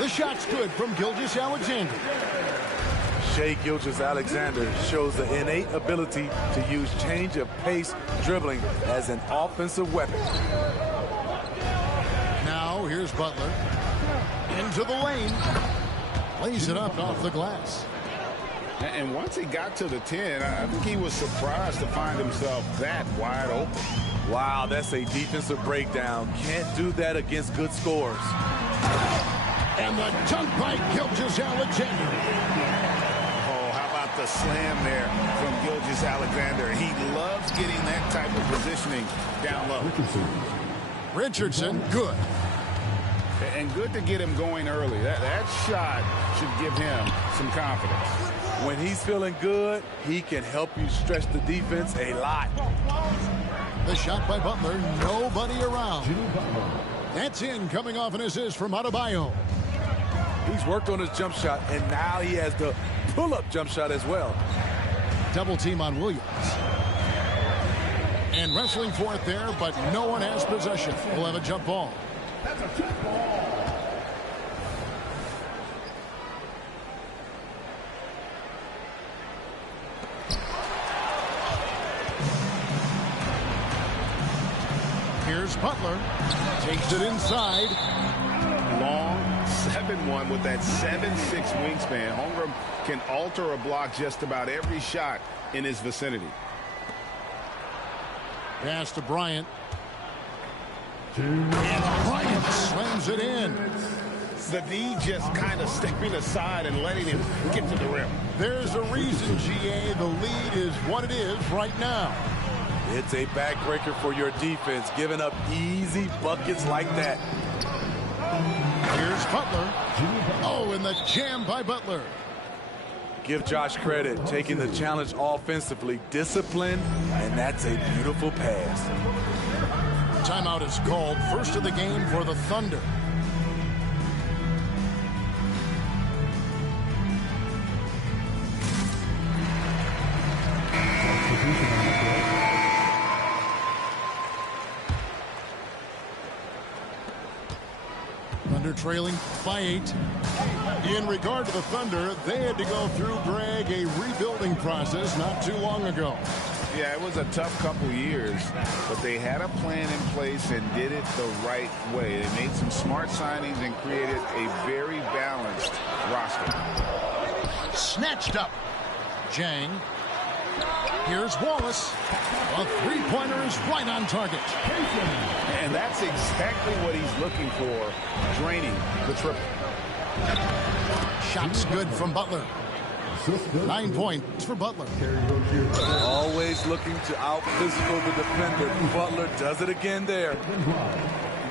The shot's good from Gilgeous-Alexander. Shai Gilgeous-Alexander shows the innate ability to use change of pace dribbling as an offensive weapon. Now here's Butler. Into the lane. Lays it up off the glass. And once he got to the 10, I think he was surprised to find himself that wide open. Wow, that's a defensive breakdown. Can't do that against good scores. And the dunk by Gilgeous-Alexander. Oh, how about the slam there from Gilgeous-Alexander? He loves getting that type of positioning down low. Richardson, good. And good to get him going early. That shot should give him some confidence. When he's feeling good, he can help you stretch the defense a lot. The shot by Butler, nobody around. That's in, coming off an assist from Adebayo. He's worked on his jump shot, and now he has the pull-up jump shot as well. Double team on Williams. And wrestling for it there, but no one has possession. We'll have a jump ball. That's a jump ball. Here's Butler. Takes it inside. Long 7-1 with that 7'6" wingspan. Holmgren can alter or block just about every shot in his vicinity. Pass to Bryant. And Bryant slams it in. The D just kind of stepping aside and letting him get to the rim. There's a reason, GA, the lead is what it is right now. It's a backbreaker for your defense, giving up easy buckets like that. Here's Butler. Oh, and the jam by Butler. Give Josh credit, taking the challenge offensively, disciplined, and that's a beautiful pass. Timeout is called. First of the game for the Thunder. Thunder trailing by 8. In regard to the Thunder, they had to go through, Greg, a rebuilding process not too long ago. Yeah, it was a tough couple years, but they had a plan in place and did it the right way. They made some smart signings and created a very balanced roster. Snatched up. Jang. Here's Wallace. A three-pointer is right on target. And that's exactly what he's looking for, draining the triple. Shots good from Butler. 9 points for Butler. Always looking to out-physical the defender. Butler does it again there.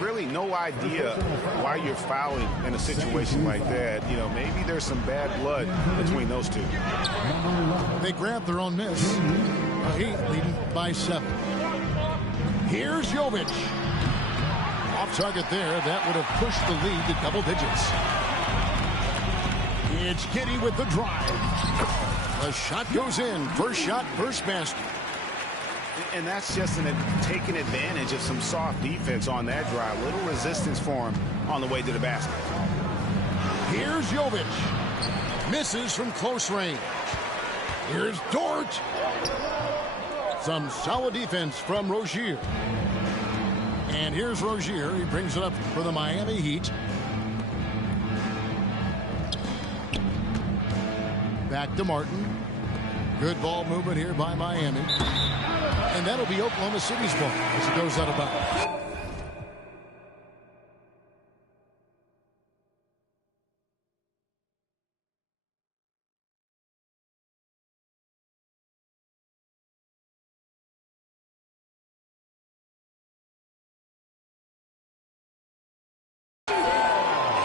Really no idea why you're fouling in a situation like that. You know, maybe there's some bad blood between those two. They grab their own miss. Heat leading by 7. Here's Jovic. Off target there. That would have pushed the lead to double digits. It's Giddey with the drive. The shot goes in. First shot, first basket. And that's just taking advantage of some soft defense on that drive. Little resistance for him on the way to the basket. Here's Jovic. Misses from close range. Here's Dort. Some solid defense from Rozier. And here's Rozier. He brings it up for the Miami Heat. Back to Martin. Good ball movement here by Miami. And that'll be Oklahoma City's ball as it goes out of bounds.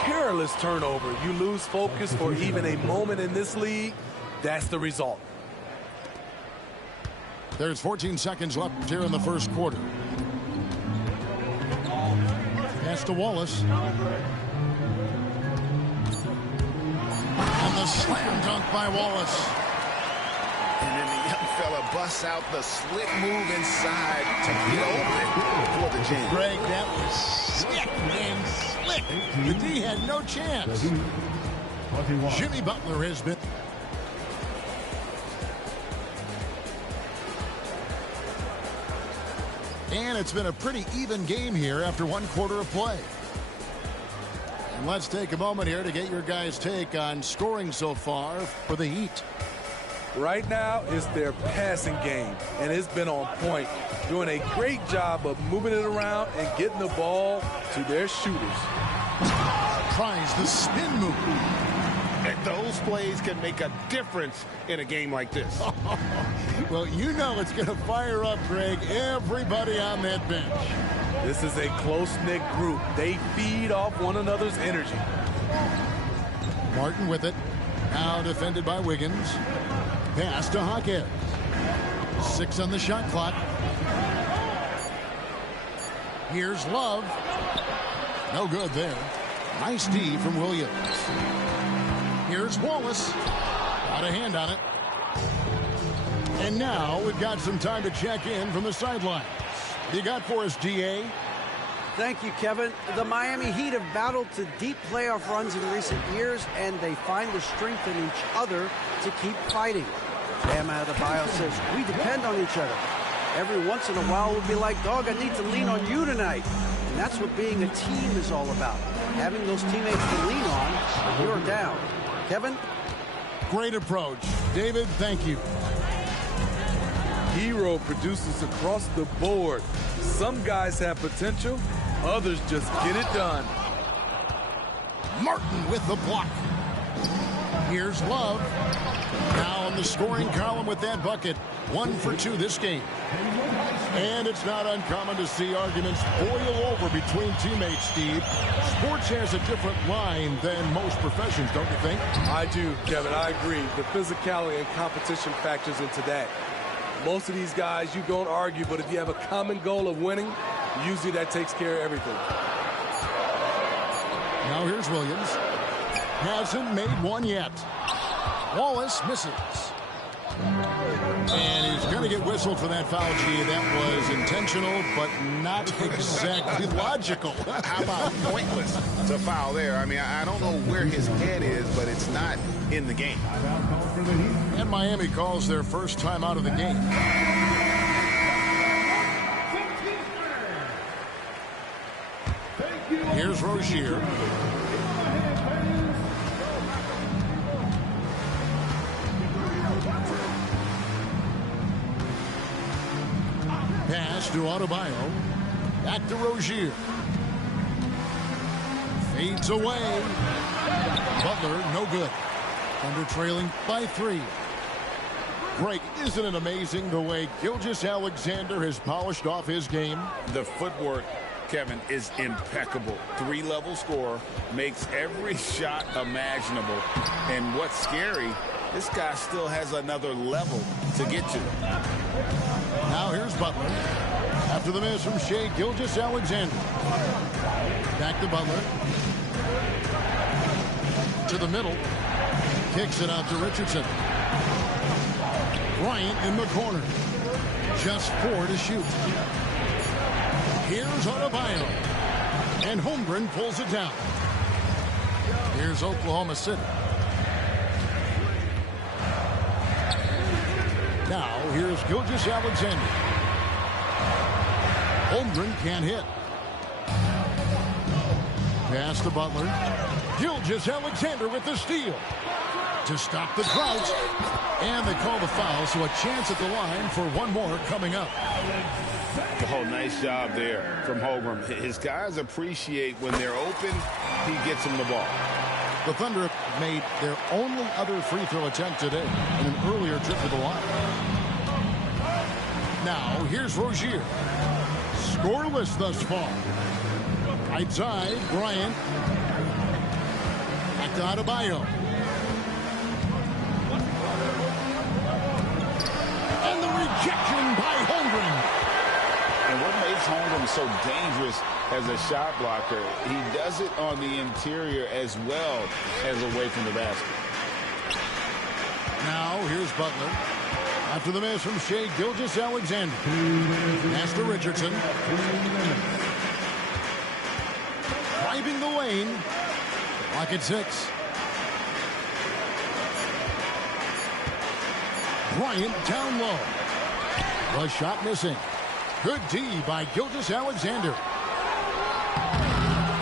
Careless turnover. You lose focus for even a moment in this league. That's the result. There's 14 seconds left here in the first quarter. Pass to Wallace. And the slam dunk by Wallace. And then the young fella busts out the slick move inside to get open for the jam. Greg, that was slick and slick. The D had no chance. Jimmy Butler has been... And it's been a pretty even game here after one quarter of play. And let's take a moment here to get your guys' take on scoring so far for the Heat. Right now, it's their passing game, and it's been on point, doing a great job of moving it around and getting the ball to their shooters. Tries the spin move. And those plays can make a difference in a game like this. Well, you know it's going to fire up, Greg, everybody on that bench. This is a close-knit group. They feed off one another's energy. Martin with it. Now defended by Wiggins. Pass to Hawkins. 6 on the shot clock. Here's Love. No good there. Nice D from Williams. Here's Wallace. Got a hand on it. And now we've got some time to check in from the sidelines. You got for us, DA? Thank you, Kevin. The Miami Heat have battled to deep playoff runs in recent years, and they find the strength in each other to keep fighting. Bam Adebayo says, we depend on each other. Every once in a while, we'll be like, dog, I need to lean on you tonight. And that's what being a team is all about. Having those teammates to lean on when you're down. Kevin? Great approach. David, thank you. Hero produces across the board. Some guys have potential, others just get it done. Martin with the block. Here's Love. Now in the scoring column with that bucket. 1 for 2 this game. And it's not uncommon to see arguments boil over between teammates, Steve. Sports has a different line than most professions, don't you think? I do, Kevin. I agree. The physicality and competition factors into that. Most of these guys, you don't argue, but if you have a common goal of winning, usually that takes care of everything. Now here's Williams. Hasn't made one yet. Wallace misses. And he's going to get whistled for that foul, G. That was intentional, but not exactly logical. How about pointless to foul there? I mean, I don't know where his head is, but it's not in the game. And Miami calls their first time out of the game. Here's Rozier. Pass to Adebayo. Back to Rozier. Fades away. Butler, no good. Thunder trailing by 3. Greg, isn't it amazing the way Gilgeous-Alexander has polished off his game? The footwork, Kevin, is impeccable. 3-level scorer, makes every shot imaginable. And what's scary, this guy still has another level to get to. Now here's Butler. After the miss from Shai Gilgeous-Alexander. Back to Butler. To the middle. Kicks it out to Richardson. Bryant in the corner. Just 4 to shoot. Here's Adebayo. And Holmgren pulls it down. Here's Oklahoma City. Now, here's Gilgeous-Alexander. Holmgren can't hit. Pass to Butler. Gilgeous-Alexander with the steal. To stop the drought. And they call the foul, so a chance at the line for one more coming up. Oh, nice job there from Holmgren. His guys appreciate when they're open, he gets them the ball. The Thunder made their only other free throw attempt today in an earlier trip to the line. Now, here's Rozier. Scoreless thus far. Right side, Bryant. Back to Adebayo. And the rejection by Holmgren. And what makes Holmgren so dangerous as a shot blocker, he does it on the interior as well as away from the basket. Now, here's Butler. After the miss from Shai Gilgeous-Alexander. Pass to Richardson. Driving the lane. Clock at 6. Bryant down low. The shot missing. Good D by Gilgeous-Alexander.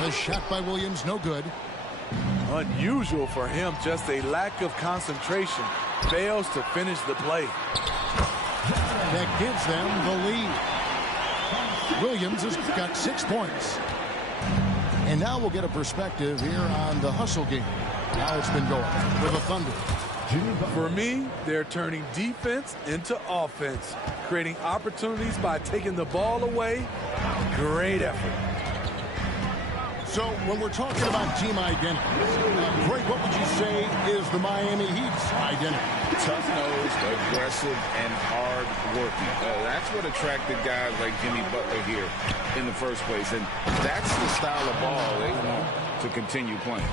The shot by Williams, no good. Unusual for him, just a lack of concentration. Fails to finish the play. That gives them the lead. Williams has got 6 points. And now we'll get a perspective here on the hustle game. How it's been going for the Thunder. For me, they're turning defense into offense, creating opportunities by taking the ball away. Great effort. So when we're talking about team identity, Greg, what would you say is the Miami Heat's identity? Tough-nosed, aggressive, and hard-working. That's what attracted guys like Jimmy Butler here in the first place. And that's the style of ball they want to continue playing.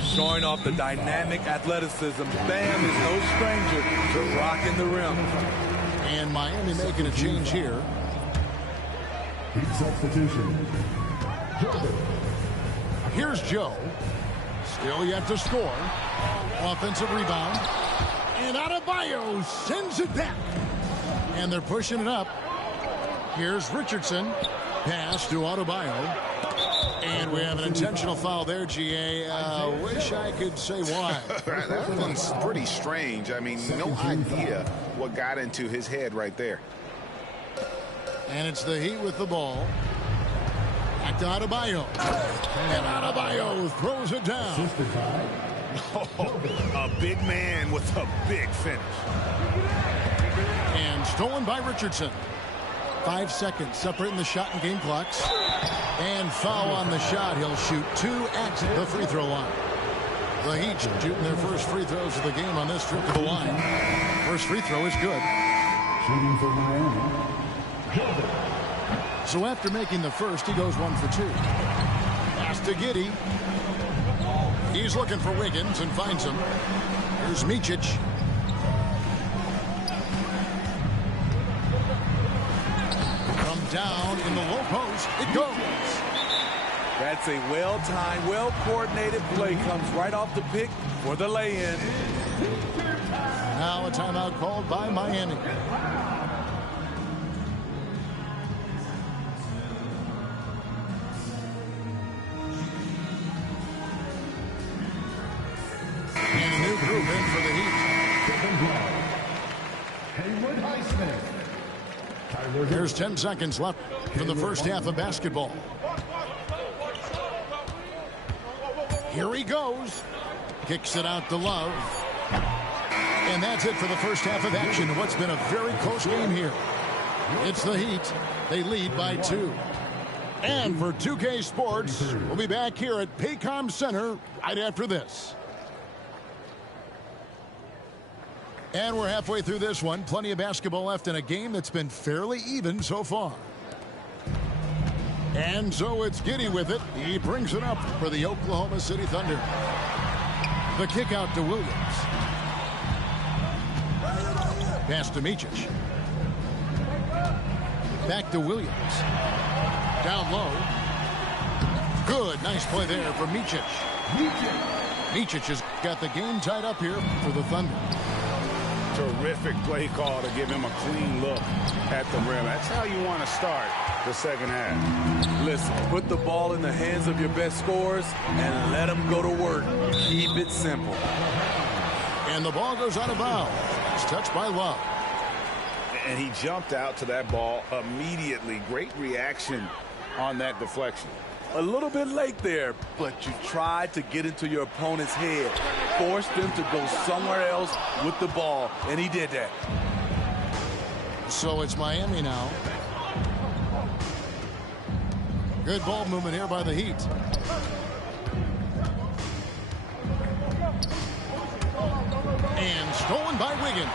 Showing off the dynamic athleticism, Bam is no stranger to rocking the rim. And Miami making a change here. Heat substitution. Here's Joe. Still yet to score. Offensive rebound. And Adebayo sends it back. And they're pushing it up. Here's Richardson. Pass to Adebayo. And we have an intentional foul there, GA. Wish I could say why. That one's pretty strange. I mean, no idea what got into his head right there. And it's the Heat with the ball. Back to Adebayo. And Adebayo throws it down. A big man with a big finish. And stolen by Richardson. 5 seconds separating the shot and game clocks. And foul on the shot. He'll shoot 2 at the free throw line. The Heat shooting their first free throws of the game on this trip to the line. First free throw is good. Shooting for Miami. So after making the first, he goes 1 for 2. Pass to Giddey. He's looking for Wiggins and finds him. Here's Micic. From down in the low post, it goes. That's a well-timed, well-coordinated play. Comes right off the pick for the lay-in. Now a timeout called by Miami. And a new group in for the Heat. Haywood Highsmith. There's 10 seconds left for the first half of basketball. Here he goes. Kicks it out to Love. And that's it for the first half of action. What's been a very close game here. It's the Heat. They lead by 2. And for 2K Sports, we'll be back here at Paycom Center right after this. And we're halfway through this one. Plenty of basketball left in a game that's been fairly even so far. And so it's Giddey with it. He brings it up for the Oklahoma City Thunder. The kick out to Williams. Pass to Micic. Back to Williams. Down low. Good. Nice play there for Micic. Micic has got the game tied up here for the Thunder. Terrific play call to give him a clean look at the rim. That's how you want to start the second half. Listen, put the ball in the hands of your best scorers and let them go to work. Keep it simple. And the ball goes out of bounds. It's touched by Love. And he jumped out to that ball immediately. Great reaction on that deflection. A little bit late there, but you tried to get into your opponent's head. Forced them to go somewhere else with the ball, and he did that. So it's Miami now. Good ball movement here by the Heat. And stolen by Wiggins.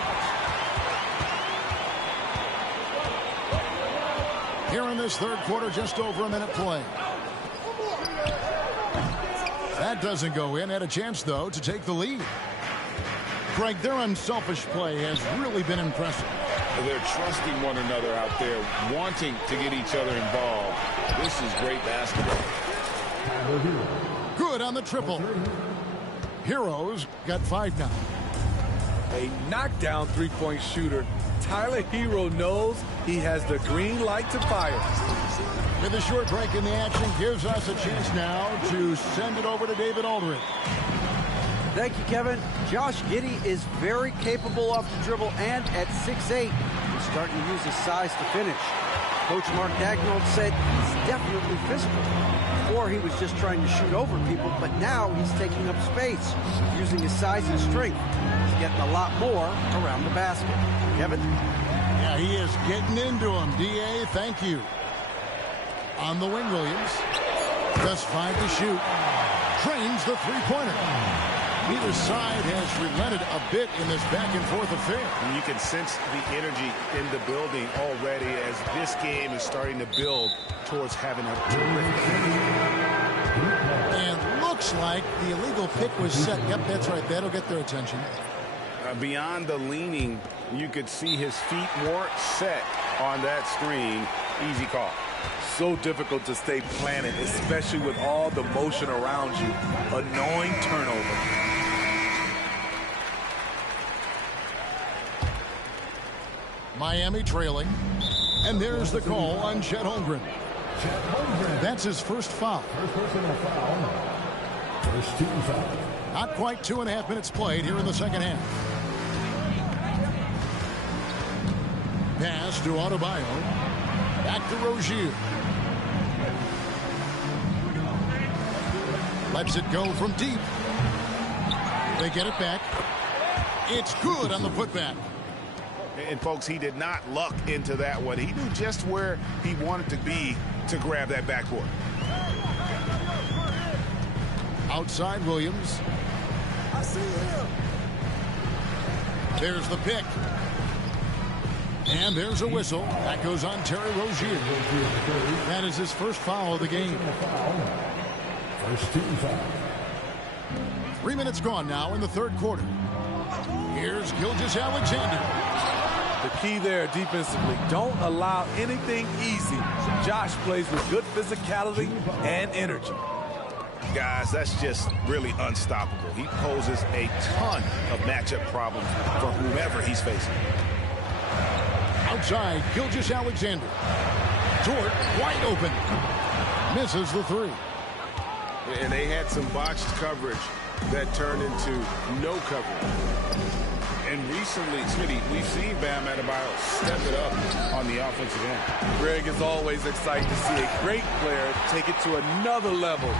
Here in this third quarter, just over a minute play. That doesn't go in. Had a chance, though, to take the lead. Greg, their unselfish play has really been impressive. They're trusting one another out there, wanting to get each other involved. This is great basketball. Good on the triple. Heroes got 5 now. A knockdown three-point shooter. Tyler Hero knows he has the green light to fire. With a short break in the action, gives us a chance now to send it over to David Aldridge. Thank you, Kevin. Josh Giddey is very capable off the dribble, and at 6'8", he's starting to use his size to finish. Coach Mark Daigneault said he's definitely physical. Before, he was just trying to shoot over people, but now he's taking up space, using his size and strength. He's getting a lot more around the basket. Kevin? Yeah, he is getting into him. D.A., thank you. On the wing, Williams. Just 5 to shoot. Drains the three-pointer. Neither side has relented a bit in this back-and-forth affair. And you can sense the energy in the building already as this game is starting to build towards having a terrific finish. And looks like the illegal pick was set. Yep, that's right. That'll get their attention. Beyond the leaning, you could see his feet more set on that screen. Easy call. So difficult to stay planted, especially with all the motion around you. Annoying turnover. Miami trailing. And there's the call on Chet Holmgren. That's his first foul. First personal foul. First team foul. Not quite 2.5 minutes played here in the second half. Pass to Adebayo. Back to Rozier. Lets it go from deep. They get it back. It's good on the putback. And, folks, he did not luck into that one. He knew just where he wanted to be to grab that backboard. Outside Williams. I see him. There's the pick. And there's a whistle. That goes on Terry Rozier. That is his first foul of the game. First team foul. 3 minutes gone now in the third quarter. Here's Gilgeous-Alexander. The key there defensively, don't allow anything easy. Josh plays with good physicality and energy. Guys, that's just really unstoppable. He poses a ton of matchup problems for whomever he's facing. Outside, Gilgeous-Alexander. Dort wide open. Misses the three. And they had some botched coverage that turned into no coverage. And recently, Smitty, we've seen Bam Adebayo step it up on the offensive end. Greg is always excited to see a great player take it to another level.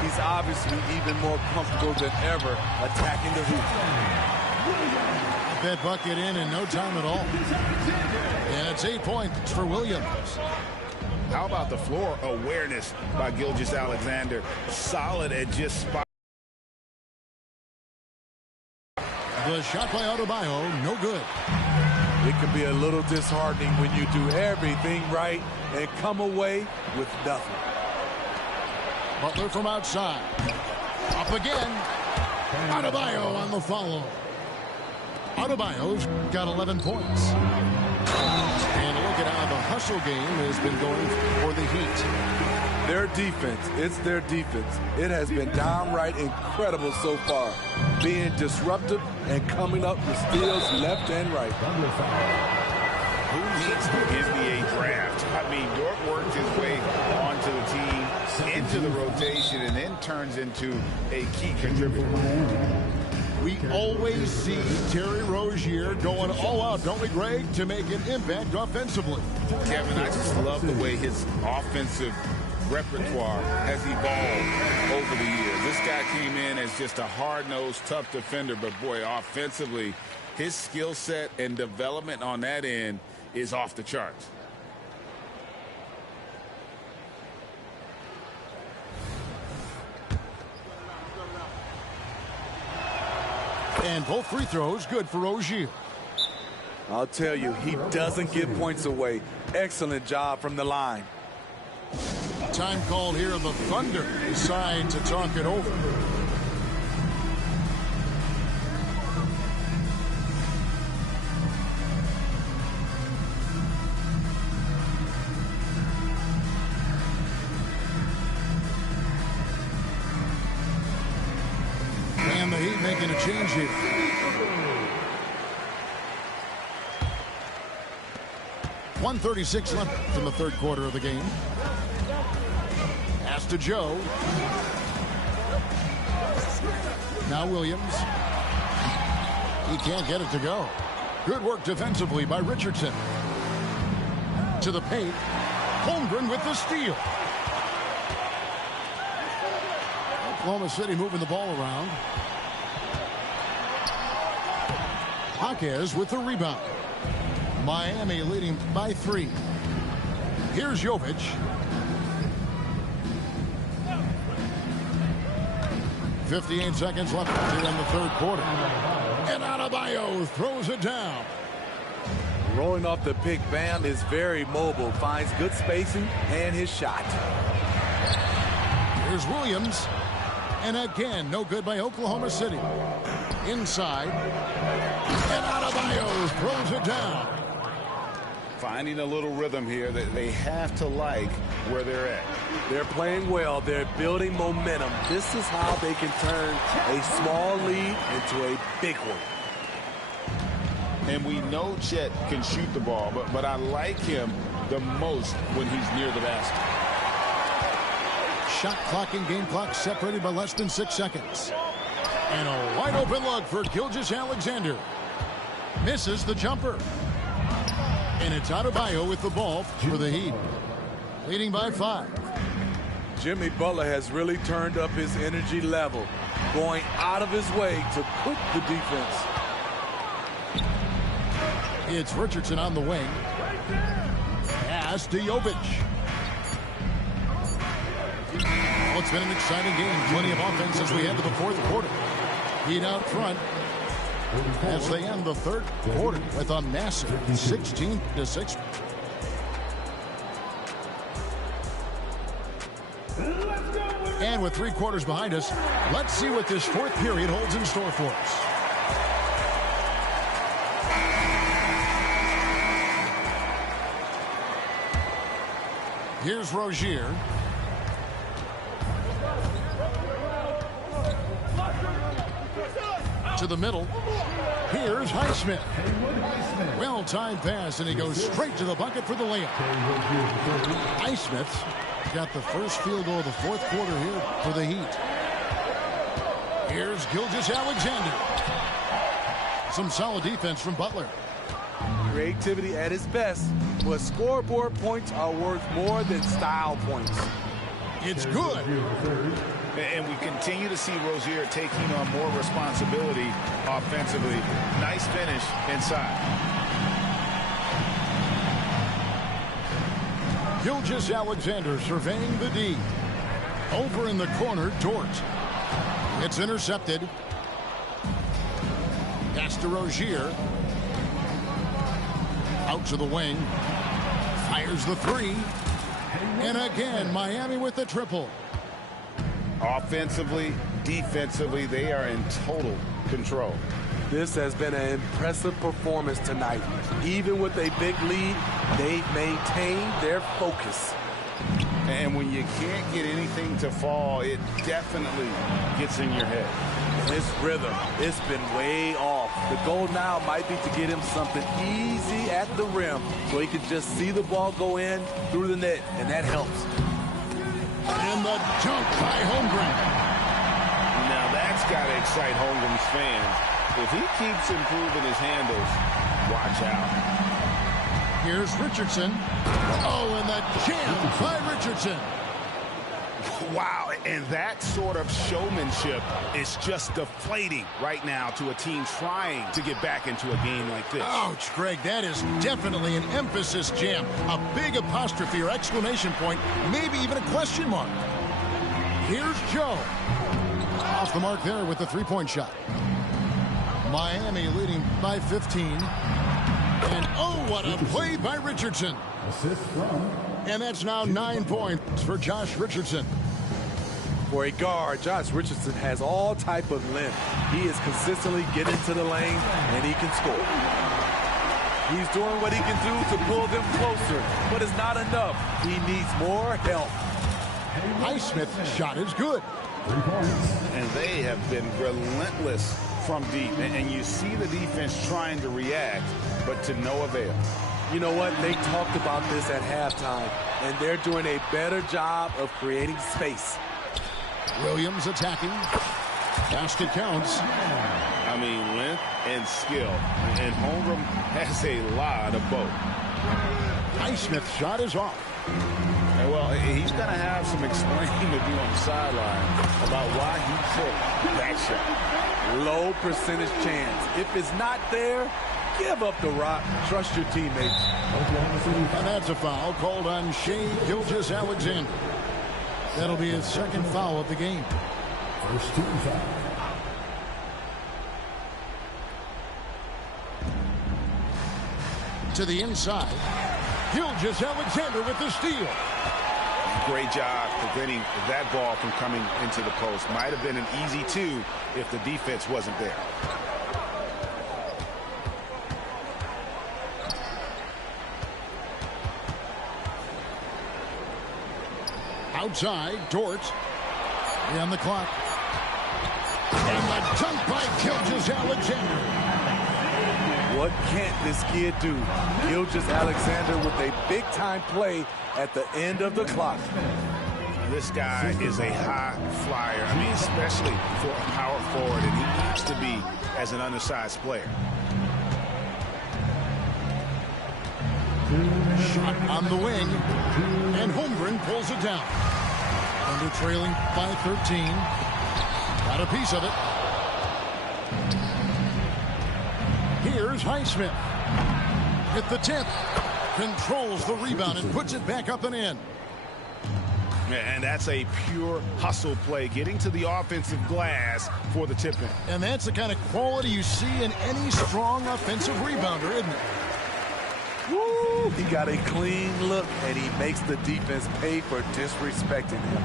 He's obviously even more comfortable than ever attacking the hoop. That bucket in no time at all. And it's 8 points for Williams. How about the floor awareness by Gilgeous-Alexander? Solid at just spot. The shot by Adebayo, no good. It can be a little disheartening when you do everything right and come away with nothing. Butler from outside. Up again. Adebayo on the follow. Adebayo's got 11 points. And look at how the hustle game has been going for the Heat. Their defense, it's their defense. It has been downright incredible so far. Being disruptive and coming up with steals left and right. Who needs the NBA draft? I mean, Dort worked his way onto the team, into the rotation, and then turns into a key contributor. We always see Terry Rozier going all out, don't we, Greg, to make an impact offensively. Kevin, I just love the way his offensive repertoire has evolved over the years. This guy came in as just a hard-nosed, tough defender, but boy, offensively, his skill set and development on that end is off the charts. And both free throws good for Rozier. I'll tell you, he doesn't give points away. Excellent job from the line. Time called here. The Thunder decide to talk it over. And the Heat making a change here. .136 left in the third quarter of the game. Pass to Joe. Now Williams. He can't get it to go. Good work defensively by Richardson. To the paint. Holmgren with the steal. Oklahoma City moving the ball around. Jaquez with the rebound. Miami leading by 3. Here's Jovic. 58 seconds left here in the third quarter. And Adebayo throws it down. Rolling off the pick, Bam is very mobile, finds good spacing and his shot. Here's Williams. And again, no good by Oklahoma City. Inside. And Adebayo throws it down. Finding a little rhythm here that they have to like where they're at. They're playing well. They're building momentum. This is how they can turn a small lead into a big one. And we know Chet can shoot the ball, but I like him the most when he's near the basket. Shot clock and game clock separated by less than 6 seconds. And a wide open look for Gilgeous-Alexander. Misses the jumper. And it's Adebayo with the ball for the Heat. Leading by 5. Jimmy Butler has really turned up his energy level, going out of his way to cook the defense. It's Richardson on the wing. Pass to Jovic. Well, it's been an exciting game. Plenty of offense as we head to the fourth quarter. Heat out front as they end the third quarter with a massive 16-6. And with 3 quarters behind us, let's see what this fourth period holds in store for us. Here's Rozier. To the middle. Here's Highsmith. Well-timed pass, and he goes straight to the bucket for the layup. Highsmith got the first field goal of the fourth quarter here for the Heat. Here's Gilgeous-Alexander. Some solid defense from Butler. Creativity at its best, but scoreboard points are worth more than style points. It's good. And we continue to see Rozier taking on more responsibility offensively. Nice finish inside. Gilgeous-Alexander surveying the D. Over in the corner, Dort. It's intercepted. Pass to Rozier. Out to the wing. Fires the 3. And again, Miami with the triple. Offensively, defensively, they are in total control. This has been an impressive performance tonight. Even with a big lead, they've maintained their focus. And when you can't get anything to fall, it definitely gets in your head. His rhythm, it's been way off. The goal now might be to get him something easy at the rim so he can just see the ball go in through the net, and that helps. And the dunk by Holmgren. Now that's got to excite Holmgren's fans. If he keeps improving his handles, watch out. Here's Richardson. Oh, and the jam by Richardson. Wow, and that sort of showmanship is just deflating right now to a team trying to get back into a game like this. Ouch, Greg, that is definitely an emphasis jam. A big apostrophe or exclamation point, maybe even a question mark. Here's Joe. Off the mark there with the three-point shot. Miami leading by 15. And oh, what a play by Richardson. Assist from. And that's now 9 points for Josh Richardson. For a guard, Josh Richardson has all type of length. He is consistently getting to the lane, and he can score. He's doing what he can do to pull them closer, but it's not enough. He needs more help. Highsmith's shot is good. 3 points. And they have been relentless from deep. And you see the defense trying to react, but to no avail. You know what? They talked about this at halftime, and they're doing a better job of creating space. Williams attacking. Basket counts. I mean, length and skill. And Holmgren has a lot of both. Highsmith's shot is off. And well, he's going to have some explaining to do on the sideline about why he took that shot. Low percentage chance. If it's not there, give up the rock. Trust your teammates. And that's a foul called on Shai Gilgeous-Alexander. That'll be his second foul of the game. First team foul. To the inside. Gilgeous-Alexander with the steal. Great job preventing that ball from coming into the post. Might have been an easy two if the defense wasn't there. Outside, Dort. On the clock. And the dunk by Gilgeous-Alexander. What can't this kid do? Gilgeous-Alexander with a big-time play at the end of the clock. This guy is a high flyer. I mean, especially for a power forward, and he needs to be as an undersized player. Shot on the wing, and Holmgren pulls it down. Thunder trailing by 13. Got a piece of it. Here's Highsmith. Hit the tip. Controls the rebound and puts it back up and in. And that's a pure hustle play, getting to the offensive glass for the tip-in. And that's the kind of quality you see in any strong offensive rebounder, isn't it? Woo! He got a clean look, and he makes the defense pay for disrespecting him.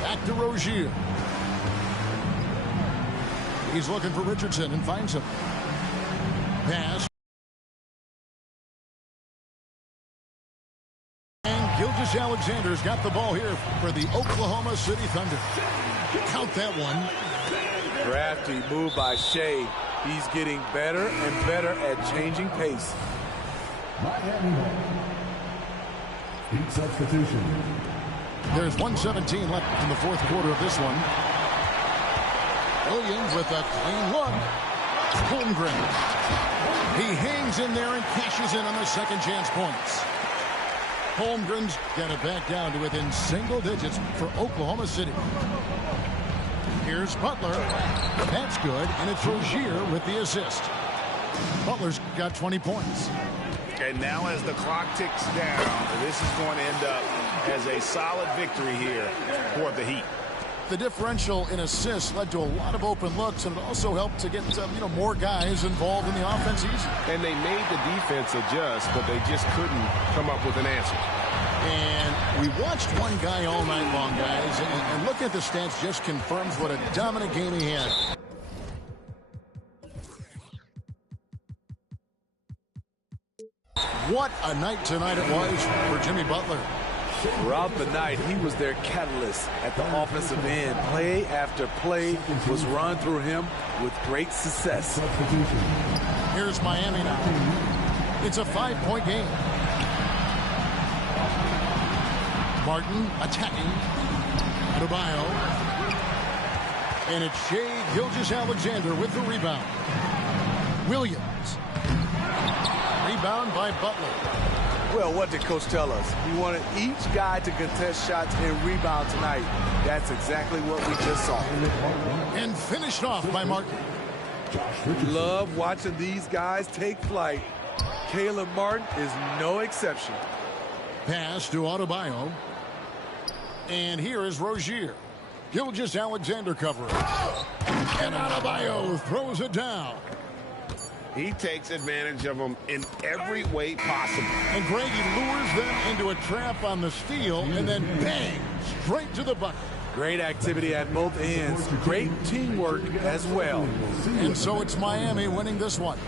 Back to Rozier. He's looking for Richardson and finds him. Pass. And Gilgeous-Alexander's got the ball here for the Oklahoma City Thunder. Count that one. Crafty move by Shea. He's getting better and better at changing pace. Miami. Heat substitution. There's 1:17 left in the fourth quarter of this one. Williams with a clean look. Holmgren. He hangs in there and cashes in on the second chance points. Holmgren's got it back down to within single digits for Oklahoma City. Here's Butler. That's good, and it's Rozier with the assist. Butler's got 20 points. And now as the clock ticks down, this is going to end up as a solid victory here for the Heat. The differential in assists led to a lot of open looks, and it also helped to get more guys involved in the offense easy. And they made the defense adjust, but they just couldn't come up with an answer. And we watched one guy all night long, guys, and looking at the stats just confirms what a dominant game he had. What a night tonight it was for Jimmy Butler. Throughout the night, he was their catalyst at the offensive end. Play after play was run through him with great success. Here's Miami now. It's a 5-point game. Martin attacking. Adebayo. And it's Shea Gilgeous-Alexander with the rebound. Williams. Rebound by Butler. Well, what did Coach tell us? He wanted each guy to contest shots and rebound tonight. That's exactly what we just saw. And finished off by Martin. Love watching these guys take flight. Caleb Martin is no exception. Pass to Adebayo. And here is Rozier. Gilgeous-Alexander covering. And Adebayo throws it down. He takes advantage of them in every way possible. And Greg, he lures them into a trap on the steal, and then bang, straight to the bucket. Great activity at both ends. Great teamwork as well. And so it's Miami winning this one.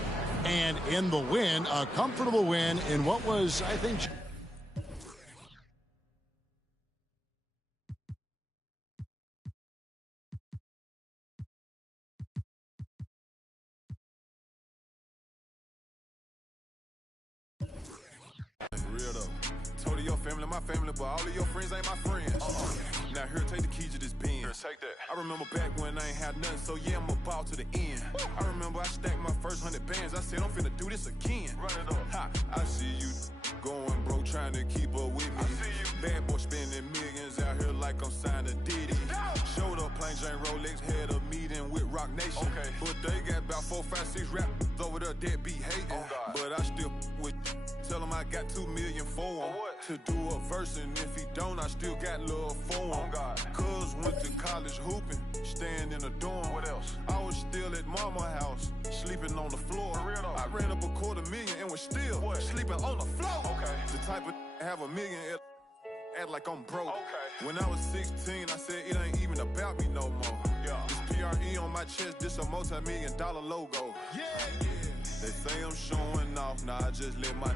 And in the win, a comfortable win in what was, I think... Real though. Told your family, my family, but all of your friends ain't my friends. Now here, take the keys to this Benz. Here, take that. I remember back when I ain't had nothing, so yeah, I'm about to the end. I remember I stacked my first 100 bands. I said I'm finna do this again. Run it up. Ha, I see you going broke, trying to keep up with me. I see you. Bad boy spending millions out here like I'm signed to Diddy. Showed up, plain Jane Rolex, had a meeting with Rock Nation. Okay. But they got about 4, 5, 6 rappers over there that be hating. Oh, but I still with. Tell him I got 2 million for him to do a verse, and if he don't, I still got love for him. Cuz went to college hooping, staying in a dorm. What else? I was still at mama's house, sleeping on the floor. For real though? I ran up $250,000 and was still What? sleeping on the floor. Okay. The type of have $1 million, act like I'm broke. Okay. When I was 16, I said it ain't even about me no more. Yeah. This PRE on my chest, this a multi-million-dollar logo. Yeah. They say I'm showing off, nah, I just let my